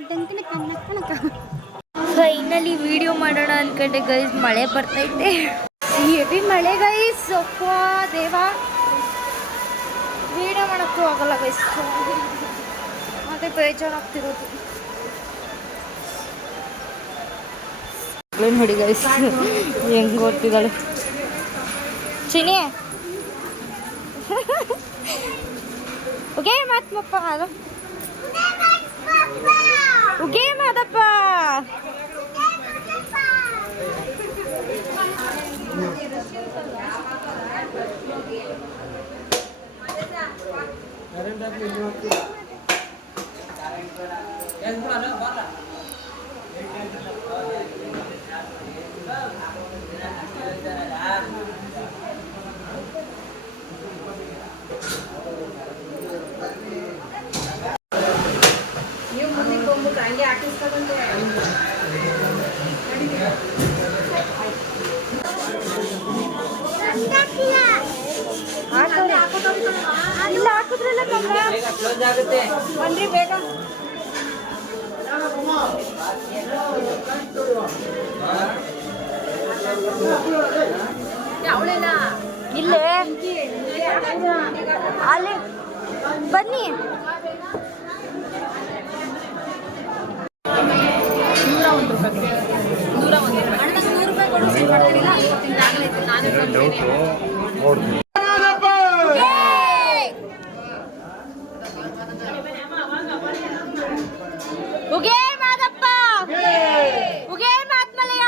ಡಂಕಿನ ಕಣಕ. ಫೈನಲಿ ವಿಡಿಯೋ ಮಾಡೋಣ ಅನ್ಕೊಂಡೆ ಗೈಸ್, ಮಳೆ ಬರ್ತೈತೆ, ಹೆವಿ ಮಳೆ ಗೈಸ್. ಸೊಪ್ಪ ದೇವ ವಿಡಿಯೋ ಮಾಡೋಕ್ಕೂ ಆಗಲ್ಲ ಗೈಸ್, ಮತ್ತೆ ಬೇಜಾರಾಗ್ತಿರೋದು. ನೋಡಿ ಗೈಸ್ ಹೆಂಗ್ ಓದ್ತಿದ್ದಾಳೆ ಚಿನಿ. ಉಗೇ ಮಾತ್ಮಪ್ಪ ಅದು ಉಗೇ ಮಾದಪ್ಪ. ನೀವು ಮುಂದಿನ ಹೋಗ್ಬಿಟ್ಟು ಹಂಗೆ ಹಾಕಿಸ್ಕೊಂಡೆ ಇಲ್ಲ ಹಾಕಿದ್ರಲ್ಲ ಕ್ಲೋಸ್ ಆಗುತ್ತೆ ಬನ್ರಿ ಬೇಗ. ಅವಳೆಲ್ಲ ಇಲ್ಲೇ ಅಲ್ಲಿ ಬನ್ನಿ. ಉಗೇ ಮಾದಪ್ಪ ಉಗೇ ಮಾತ್ಮಲಯ.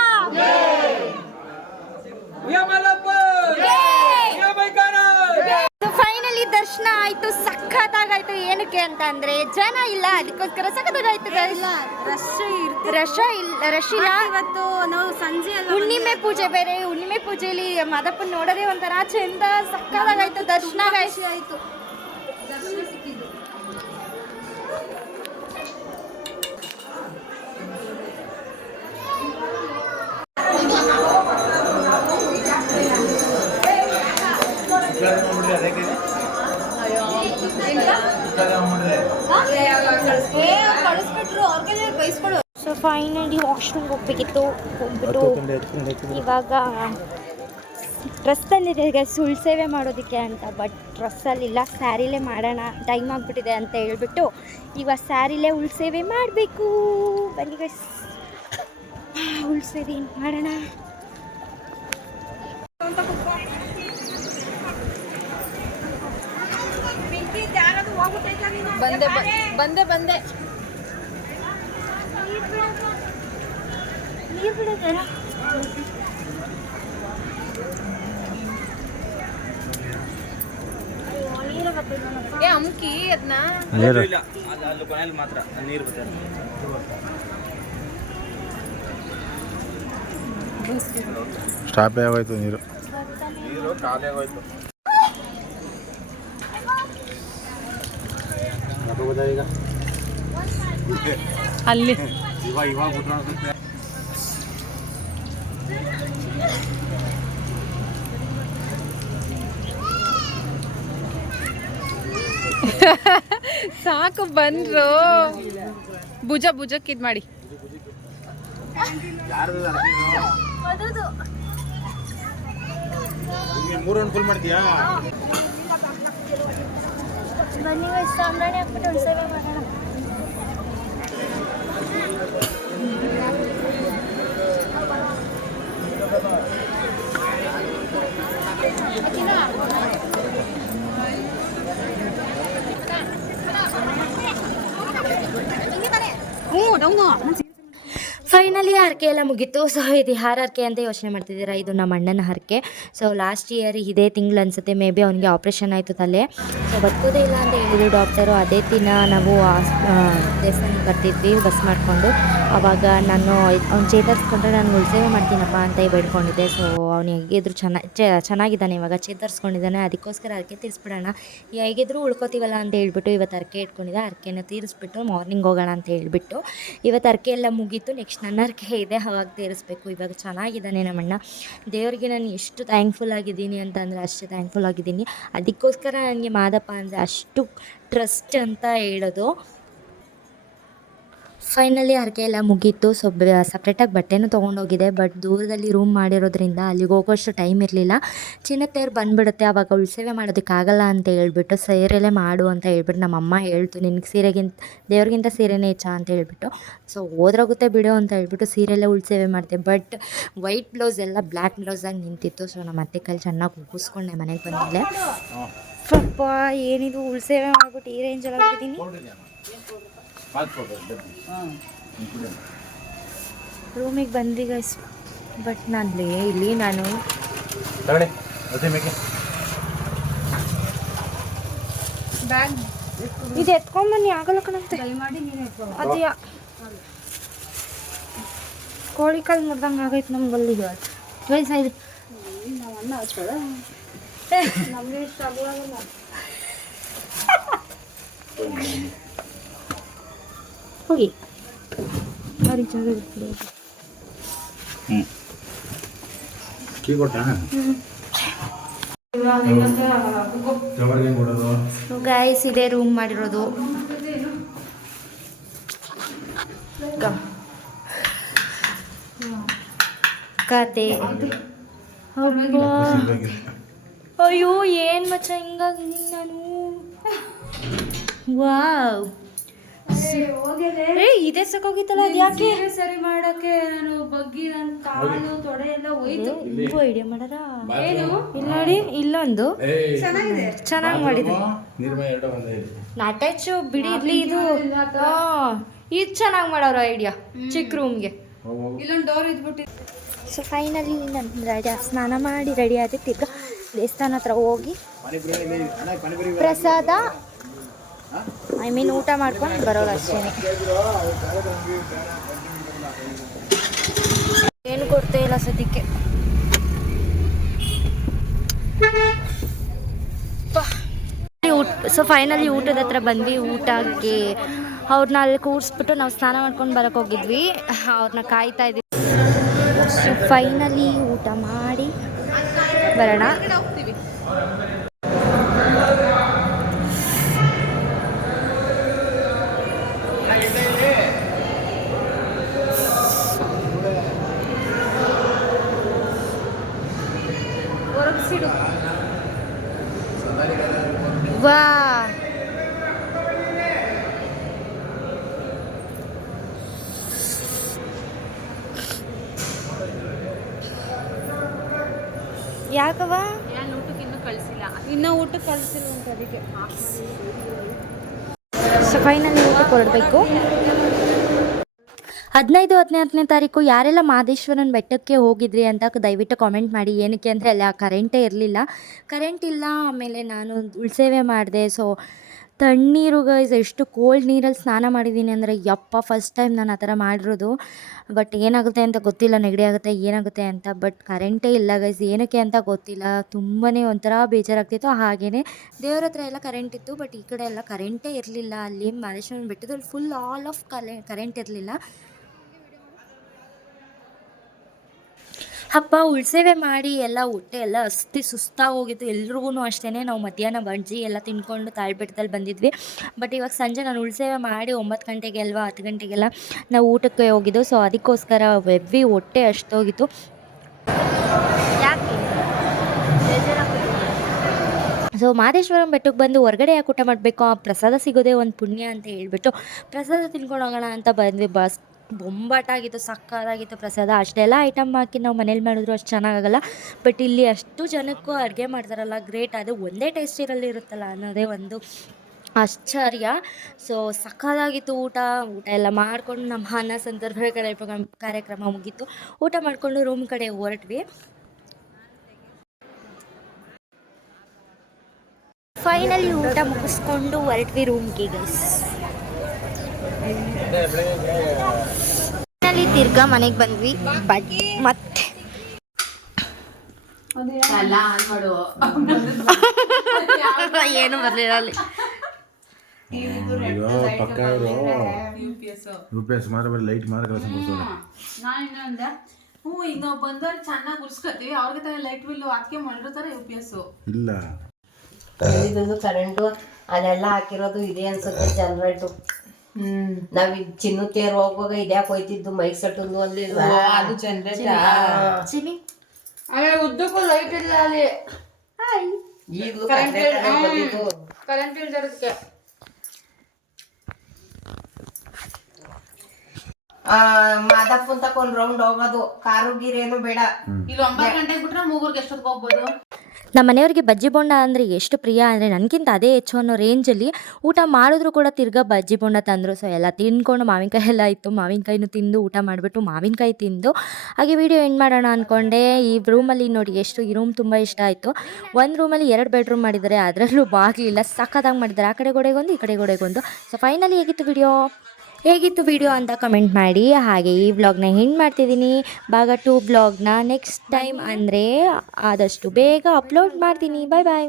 ಫೈನಲಿ ದರ್ಶನ ಆಯ್ತು, ಸಖತ್ತಾಗಾಯ್ತು. ಏನಕ್ಕೆ ಅಂತ ಅಂದ್ರೆ ಜನ ಇಲ್ಲ, ಅದಕ್ಕೋಸ್ಕರ ಸಖತ್ತಾಗಾಯ್ತು. ರಶ್ ಇಲ್ಲ. ಇವತ್ತು ನಾವು ಸಂಜೆ ಹುಣ್ಣಿಮೆ ಪೂಜೆ ಬೇರೆ, ಹುಣ್ಣಿಮೆ ಪೂಜೆಯಲ್ಲಿ ಮಾದಪ್ಪನ ನೋಡೋದೇ ಒಂಥರ ಚಂದ, ಸಖತ್ತಾಗಾಯ್ತು. ದರ್ಶನ ಆಯ್ತು. ಸೊ ಫೈನಲಿ ವಾಶ್ರೂಮ್ಗೆ ಹೋಗ್ಬೇಕಿತ್ತು, ಹೋಗ್ಬಿಟ್ಟು ಇವಾಗ ಡ್ರೆಸ್ ತಂದಿದೆ ಸುಳ್ಳು ಸೇವೆ ಮಾಡೋದಕ್ಕೆ ಅಂತ. ಬಟ್ ಡ್ರೆಸ್ಸಲ್ಲಿಲ್ಲ, ಸ್ಯಾರಿಲೇ ಮಾಡೋಣ, ಟೈಮ್ ಆಗಿಬಿಟ್ಟಿದೆ ಅಂತ ಹೇಳ್ಬಿಟ್ಟು ಇವಾಗ ಸ್ಯಾರಿಲೇ ಉಳ್ ಸೇವೆ ಮಾಡಬೇಕು. ಬನ್ನಿ ಗೈಸ್, ಉಳ್ ಸೇವೆ ಮಾಡೋಣ. ಬಂದೆ ನೀರು ಬಿಡೋದಲ್ಲ. ಏ ಅಮ್ಕಿ ಅದನ್ನ ಅಲ್ಲಿ ಕೊನೆಯಲ್ಲಿ ಮಾತ್ರ ನೀರು ಬರ್ತದೆ. ಸ್ಟಾಪೇ ಆಗೋಯ್ತು ನೀರು ಖಾಲಿ ಆಗೋಯ್ತು. ಈಗ ಅಲ್ಲಿ ಇವಾಗ ಬಿಟ್ರೆ ಸಾಕು ಬಂದ್ರು. ಭುಜಕ್ಕೆ ಇದು ಮಾಡಿ. ಮೂರನ್ನು ಫುಲ್ ಮಾಡ್ತೀಯಾ? ಬನ್ನಿ ಸಾಂಬ್ರಾಣಿ ಹಾಕ್ಬಿಟ್ಟು ಉಳ್ ಸೇವೆ ಮಾಡೋಣ. ಫೈನಲಿ ಹರಕೆ ಎಲ್ಲ ಮುಗೀತು. ಸೊ ಇದು ಯಾರ ಹರಕೆ ಅಂತ ಯೋಚನೆ ಮಾಡ್ತಿದ್ದೀರಾ, ಇದು ನಮ್ಮ ಅಣ್ಣನ ಹರಕೆ. ಸೊ ಲಾಸ್ಟ್ ಇಯರ್ ಇದೇ ತಿಂಗಳು ಅನಿಸುತ್ತೆ, ಮೇ ಬಿ ಅವನಿಗೆ ಆಪ್ರೇಷನ್ ಆಯಿತು ತಲೆ. ಸೊ ಬದುಕೋದೇ ಇಲ್ಲ ಅಂತ ಹೇಳಿದ್ರು ಡಾಕ್ಟರು. ಅದೇ ದಿನ ನಾವು ದೇವಸ್ಥಾನಕ್ಕೆ ಬರ್ತಿದ್ವಿ ಬಸ್ ಮಾಡಿಕೊಂಡು. ಆವಾಗ ನಾನು ಅವ್ನು ಚೇತರಿಸ್ಕೊಂಡ್ರೆ ನಾನು ಉಳ್ಸೇವೆ ಮಾಡ್ತೀನಪ್ಪ ಅಂತ ಬೇಡ್ಕೊಂಡಿದ್ದೆ. ಸೊ ಅವನು ಹೇಗಿದ್ರು ಚೆನ್ನಾಗಿದ್ದಾನೆ, ಇವಾಗ ಚೇತರಿಸ್ಕೊಂಡಿದ್ದಾನೆ. ಅದಕ್ಕೋಸ್ಕರ ಹರಕೆ ತೀರಿಸ್ಬಿಡೋಣ, ಹೇಗಿದ್ರು ಉಳ್ಕೋತೀವಲ್ಲ ಅಂತ ಹೇಳ್ಬಿಟ್ಟು ಇವತ್ತು ಹರಕೆ ಇಟ್ಕೊಂಡಿದ್ದೆ. ಹರಕೆನ ತೀರಿಸ್ಬಿಟ್ಟು ಮಾರ್ನಿಂಗ್ ಹೋಗೋಣ ಅಂತ ಹೇಳ್ಬಿಟ್ಟು ಇವತ್ತು ಹರಕೆ ಎಲ್ಲ ಮುಗೀತು. ನೆಕ್ಸ್ಟ್ ನನ್ನ ಹರಕೆ ಇದೆ ಅವಾಗ ತೀರಿಸ್ಬೇಕು. ಇವಾಗ ಚೆನ್ನಾಗಿದ್ದಾನೆ ನಮ್ಮಣ್ಣ. ದೇವ್ರಿಗೆ ನಾನು ಎಷ್ಟು ಥ್ಯಾಂಕ್ಫುಲ್ ಆಗಿದ್ದೀನಿ ಅಂತಂದರೆ ಅಷ್ಟು ಥ್ಯಾಂಕ್ಫುಲ್ ಆಗಿದ್ದೀನಿ. ಅದಕ್ಕೋಸ್ಕರ ನನಗೆ ಮಾದಪ್ಪ ಅಂದರೆ ಅಷ್ಟು ಟ್ರಸ್ಟ್ ಅಂತ ಹೇಳೋದು. ಫೈನಲಿ ಹರಕೆ ಎಲ್ಲ ಮುಗೀತು. ಸೊ ಸಪ್ರೇಟಾಗಿ ಬಟ್ಟೆನೂ ತೊಗೊಂಡೋಗಿದೆ. ಬಟ್ ದೂರದಲ್ಲಿ ರೂಮ್ ಮಾಡಿರೋದ್ರಿಂದ ಅಲ್ಲಿಗೆ ಹೋಗೋಷ್ಟು ಟೈಮ್ ಇರಲಿಲ್ಲ. ಚಿನ್ನತ್ತೇರು ಬಂದುಬಿಡುತ್ತೆ, ಆವಾಗ ಉಳ್ಸೇವೆ ಮಾಡೋದಕ್ಕಾಗಲ್ಲ ಅಂತ ಹೇಳ್ಬಿಟ್ಟು ಸೀರೆಲೇ ಮಾಡು ಅಂತ ಹೇಳ್ಬಿಟ್ಟು ನಮ್ಮಮ್ಮ ಹೇಳ್ತು, ನಿನಗೆ ಸೀರೆಗಿಂತ ದೇವ್ರಿಗಿಂತ ಸೀರೆನೇ ಹೆಚ್ಚ ಅಂತ ಹೇಳ್ಬಿಟ್ಟು. ಸೊ ಹೋದ್ರೋಗುತ್ತೆ ಬಿಡು ಅಂತ ಹೇಳ್ಬಿಟ್ಟು ಸೀರೆಲ್ಲೇ ಉಳ್ಸೇವೆ ಮಾಡಿದೆ. ಬಟ್ ವೈಟ್ ಬ್ಲೌಸ್ ಎಲ್ಲ ಬ್ಲ್ಯಾಕ್ ಬ್ಲೌಸಾಗಿ ನಿಂತಿತ್ತು. ಸೊ ನಮ್ಮ ಅತ್ತೆ ಕೈಲಿ ಚೆನ್ನಾಗಿ ಉಗಿಸ್ಕೊಂಡೆ ಮನೆಗೆ ಬಂದಮೇಲೆ. ಪಪ್ಪ ಏನಿದು ಉಳ್ಸೇವೆ ಮಾಡ್ಬಿಟ್ಟು ಈ ರೇಂಜಲ್ಲಿ ಆಗಿದ್ದೀನಿ. ರೂಮಿಗೆ ಬಂದ್ವಿ ಗೈಸ್. ಬಟ್ ನಾನು ಇಲ್ಲಿ ನಾನು ಇದು ಎತ್ಕೊಂಬನ್ನಿ, ಆಗಲ್ಲ ಕಣಂತೆ. ಅದು ಕೋಳಿ ಕಾಲು ಮುರ್ದಂಗೆ ಆಗೈತೆ ನಮ್ಗೆ ಅಲ್ಲಿಗೆ ವಯಸ್ಸಾಯ್ತು. ನಮಗೆ ಇಷ್ಟ ಆಗೋಲ್ಲ. ಹೋಗಿ ಗೈಸ್, ಇದೇ ರೂಮ್ ಮಾಡಿರೋದು. ಕತೆ ಅಯ್ಯೋ ಏನು ಮಚ್ಚ ಹಿಂಗಾಗಿದ್ದೀನಿ ನಾನು. ವಾವ್, ಇದೇ ಸಾಕೋಗಿತ್ತಲ್ಲ, ಅದು ಯಾಕೆ ಸರಿ ಮಾಡಕ್ಕೆ ನಾನು ಬಗ್ಗಿ ನನ್ನ ಕಾಲು ತೊಡೆ ಎಲ್ಲ ಹೋಯ್ತು. ಐಡಿಯಾ ಮಾಡಾರ ಏನು ಇಲ್ಲ ನೋಡಿ, ಇಲ್ಲೊಂದು ಚೆನ್ನಾಗಿ ಮಾಡಿದ್ರು. ಅಟ್ಯಾಚ್ ಬಿಡಿ ಇರ್ಲಿ, ಇದು ಇದು ಚೆನ್ನಾಗಿ ಮಾಡೋರು ಐಡಿಯಾ ಚಿಕ್ಕ ರೂಮ್ಗೆ. ಇಲ್ಲೊಂದು ಡೋರ್ ಇದ್ಬಿಟ್ಟು. ಸೊ ಫೈನಲಿ ನಾನು ಸ್ನಾನ ಮಾಡಿ ರೆಡಿ ಆಗಿ ತಿರ್ಗಾ ದೇವಸ್ಥಾನ ಹತ್ರ ಹೋಗಿ ಪ್ರಸಾದ ಊಟ ಮಾಡ್ಕೊಂಡು ಬರೋದು ಅಷ್ಟೇ. ಏನು ಕೊಡ್ತೇ ಇಲ್ಲ ಸದ್ಯಕ್ಕೆ. ಸೊ ಫೈನಲಿ ಊಟದ ಹತ್ರ ಬಂದ್ವಿ. ಊಟಕ್ಕೆ ಅವ್ರನ್ನ ಅಲ್ಲಿ ಕೂರಿಸ್ಬಿಟ್ಟು ನಾವು ಸ್ನಾನ ಮಾಡ್ಕೊಂಡು ಬರೋಕ್ಕೆ ಹೋಗಿದ್ವಿ. ಅವ್ರನ್ನ ಕಾಯ್ತಾ ಇದ್ವಿ. ಸೊ ಫೈನಲಿ ಊಟ ಮಾಡಿ ಬರೋಣ. ವಾ, ಯಾಕವ ಇನ್ನೂ ಊಟಕ್ಕೆ ಕಳಿಸಿಲ್ಲ ಅಂತ ಅದಕ್ಕೆ. ಸೊ ಫೈನಲಿ ಊಟಕ್ಕೆ ಹೊರಡಬೇಕು. 15-16ನೇ ತಾರೀಕು ಯಾರೆಲ್ಲ ಮಹದೇಶ್ವರನ ಬೆಟ್ಟಕ್ಕೆ ಹೋಗಿದ್ರಿ ಅಂತ ದಯವಿಟ್ಟು ಕಾಮೆಂಟ್ ಮಾಡಿ. ಏನಕ್ಕೆ ಅಂದರೆ ಅಲ್ಲಿ ಕರೆಂಟೇ ಇರಲಿಲ್ಲ. ಕರೆಂಟ್ ಇಲ್ಲ. ಆಮೇಲೆ ನಾನು ಉಳ್ಸೇವೆ ಮಾಡಿದೆ. ಸೊ ತಣ್ಣೀರು ಗೈಸ್, ಎಷ್ಟು ಕೋಲ್ಡ್ ನೀರಲ್ಲಿ ಸ್ನಾನ ಮಾಡಿದ್ದೀನಿ ಅಂದರೆ ಯಪ್ಪ, ಫಸ್ಟ್ ಟೈಮ್ ನಾನು ಆ ಥರ ಮಾಡಿರೋದು. ಬಟ್ ಏನಾಗುತ್ತೆ ಅಂತ ಗೊತ್ತಿಲ್ಲ, ನೆಗಡಿ ಆಗುತ್ತೆ ಏನಾಗುತ್ತೆ ಅಂತ. ಬಟ್ ಕರೆಂಟೇ ಇಲ್ಲ ಗೈಸ್, ಏನಕ್ಕೆ ಅಂತ ಗೊತ್ತಿಲ್ಲ. ತುಂಬಾ ಒಂಥರ ಬೇಜಾರಾಗ್ತಿತ್ತು. ಹಾಗೆಯೇ ದೇವ್ರ ಹತ್ರ ಎಲ್ಲ ಕರೆಂಟ್ ಇತ್ತು. ಬಟ್ ಈ ಕಡೆ ಎಲ್ಲ ಕರೆಂಟೇ ಇರಲಿಲ್ಲ. ಅಲ್ಲಿ ಮಹದೇಶ್ವರನ ಬೆಟ್ಟದಲ್ಲಿ ಫುಲ್ ಆಲ್ ಆಫ್ ಕರೆಂಟ್ ಇರಲಿಲ್ಲ. ಹಬ್ಬ ಉಳ್ಸೇವೆ ಮಾಡಿ ಎಲ್ಲ ಹೊಟ್ಟೆ ಎಲ್ಲ ಸುಸ್ತಾಗಿ ಹೋಗಿತ್ತು ಎಲ್ರಿಗೂ ಅಷ್ಟೇ. ನಾವು ಮಧ್ಯಾಹ್ನ ಬಜ್ಜಿ ಎಲ್ಲ ತಿನ್ಕೊಂಡು ತಾಳ್ಬೆಟ್ಟದಲ್ಲಿ ಬಂದಿದ್ವಿ. ಬಟ್ ಇವಾಗ ಸಂಜೆ ನಾನು ಉಳ್ಸೇವೆ ಮಾಡಿ 9 ಗಂಟೆಗೆ ಅಲ್ವಾ 10 ಗಂಟೆಗೆಲ್ಲ ನಾವು ಊಟಕ್ಕೆ ಹೋಗಿದ್ದು. ಸೊ ಅದಕ್ಕೋಸ್ಕರ ಹೆವಿ ಹೊಟ್ಟೆ ಅಷ್ಟೋಗಿತ್ತು. ಯಾಕೆ ಸೊ ಮಹದೇಶ್ವರಂ ಬೆಟ್ಟಕ್ಕೆ ಬಂದು ಹೊರಗಡೆ ಯಾಕೆ ಊಟ ಮಾಡಬೇಕು, ಆ ಪ್ರಸಾದ ಸಿಗೋದೇ ಒಂದು ಪುಣ್ಯ ಅಂತ ಹೇಳ್ಬಿಟ್ಟು ಪ್ರಸಾದ ತಿನ್ಕೊಂಡು ಹೋಗೋಣ ಅಂತ ಬಂದ್ವಿ. ಬೊಂಬಾಟಾಗಿತ್ತು, ಸಕ್ಕತ್ತಾಗಿತ್ತು ಪ್ರಸಾದ. ಅಷ್ಟೆಲ್ಲ ಐಟಮ್ ಹಾಕಿ ನಾವು ಮನೇಲಿ ಮಾಡಿದ್ರು ಅಷ್ಟು ಚೆನ್ನಾಗಾಗಲ್ಲ. ಬಟ್ ಇಲ್ಲಿ ಅಷ್ಟು ಜನಕ್ಕೂ ಅಡುಗೆ ಮಾಡ್ತಾರಲ್ಲ, ಗ್ರೇಟ್. ಅದು ಒಂದೇ ಟೇಸ್ಟ್ ಇರುತ್ತಲ್ಲ ಅನ್ನೋದೇ ಒಂದು ಆಶ್ಚರ್ಯ. ಸೊ ಸಕ್ಕತ್ತಾಗಿತ್ತು ಊಟ ಎಲ್ಲ ಮಾಡಿಕೊಂಡು ನಮ್ಮ ಅನ್ನ ಸಂದರ್ಭ ಕಾರ್ಯಕ್ರಮ ಮುಗೀತು. ಊಟ ಮಾಡಿಕೊಂಡು ರೂಮ್ ಕಡೆ ಹೊರಟ್ವಿ. ಫೈನಲಿ ಊಟ ಮುಗಿಸ್ಕೊಂಡು ಹೊರಟ್ವಿ ರೂಮ್ಗೆ ಗೈಸ್. ಫೈನಲಿ ತಿರ್ಗಾ ಮನೆಗೆ ಬಂದ್ವಿ. ಮತ್ತೆ ಏನು ಬರಲಿಲ್ಲ ಅಲ್ಲಿ. ಅಯ್ಯೋ ಪಕ್ಕ ಇರೋ UPS ಮಾತ್ರ ಬರೀ ಲೈಟ್ ಮಾತ್ರ ಕೆಲಸ ಮಾಡ್ತಾರೆ. ನಾನು ಇನ್ನೊಂದ ಇನ್ನೊಬ್ಬ ಬಂದವ್ರು ಚೆನ್ನಾಗಿ ಉರ್ಸ್ಕೊತೀವಿ ಅವ್ರಿಗೆ ತಾನೇ ಲೈಟ್ ಬಿಲ್ಲು ಅದಕ್ಕೆ ಮಾಡಿರ್ತಾರೆ UPS. ಇಲ್ಲ ಇದು ಕರೆಂಟು ಅಲ್ಲೆಲ್ಲ ಹಾಕಿರೋದು ಇದೆ ಅನ್ಸುತ್ತೆ ಜನರೇಟು. ನಾವ್ ಚಿನ್ನು ತೇರು ಹೋಗುವಾಗ ಇದ್ಯಾಕೆ ಹೋಯ್ತಿದ್ದು ಮೈಕ್ ಸೆಟ್ಟೊಂದು ಅಲ್ಲಿ ಅದು ಜನರೇಟರ್ ಉದ್ದಕ್ಕೂ ಲೈಟ್ ಇಲ್ಲ ಅಲ್ಲಿ. ಈಗಲೂ ಕರೆಂಟ್ ಇಲ್ದಿರೋದಕ್ಕೆ ಮಾದಪ್ಪನ್ ತಕೊಂಡ್ ರೌಂಡ್ ಹೋಗೋದು ಕಾರು ಗೀರ್ ಏನು ಬೇಡ. ಇಲ್ಲಿ 9 ಗಂಟೆಗೆ ಬಿಟ್ರೆ 3 ಎಷ್ಟೊತ್ತಿಗೆ ಹೋಗ್ಬೋದು. ನಮ್ಮ ಮನೆಯವ್ರಿಗೆ ಬಜ್ಜಿ ಬೋಂಡ ಅಂದರೆ ಎಷ್ಟು ಪ್ರಿಯ ಅಂದರೆ ನನಗಿಂತ ಅದೇ ಹೆಚ್ಚು ಅನ್ನೋ ರೇಂಜಲ್ಲಿ ಊಟ ಮಾಡಿದ್ರು ಕೂಡ ತಿರ್ಗಾ ಬಜ್ಜಿ ಬೋಂಡ ತಂದರು. ಸೊ ಎಲ್ಲ ತಿಂದ್ಕೊಂಡು ಮಾವಿನಕಾಯಿ ಎಲ್ಲ ಇತ್ತು, ಮಾವಿನಕಾಯಿನೂ ತಿಂದು ಊಟ ಮಾಡಿಬಿಟ್ಟು ಮಾವಿನಕಾಯಿ ತಿಂದು ಹಾಗೆ ವಿಡಿಯೋ ಎಂಡ್ ಮಾಡೋಣ ಅಂದ್ಕೊಂಡೆ. ಈ ರೂಮಲ್ಲಿ ನೋಡಿ ಈ ರೂಮ್ ತುಂಬ ಇಷ್ಟ ಆಯಿತು. ಒಂದು ರೂಮಲ್ಲಿ 2 ಬೆಡ್ರೂಮ್ ಮಾಡಿದ್ದಾರೆ, ಅದರಲ್ಲೂ ಬಾಗಿಲಿಲ್ಲ, ಸಖತ್ತಾಗಿ ಮಾಡಿದ್ದಾರೆ. ಆ ಕಡೆ ಗೋಡೆಗೊಂದು ಈ ಕಡೆ ಗೋಡೆಗೊಂದು. ಸೊ ಫೈನಲಿ ಹೇಗಿತ್ತು ವಿಡಿಯೋ ಅಂತ ಕಮೆಂಟ್ ಮಾಡಿ. ಹಾಗೆ ಈ ವ್ಲಾಗ್ನ ಎಂಡ್ ಮಾಡ್ತಿದ್ದೀನಿ. ಭಾಗ 2 ವ್ಲಾಗ್ನ ನೆಕ್ಸ್ಟ್ ಟೈಮ್ ಅಂದರೆ ಆದಷ್ಟು ಬೇಗ ಅಪ್ಲೋಡ್ ಮಾಡ್ತೀನಿ. ಬಾಯ್ ಬಾಯ್.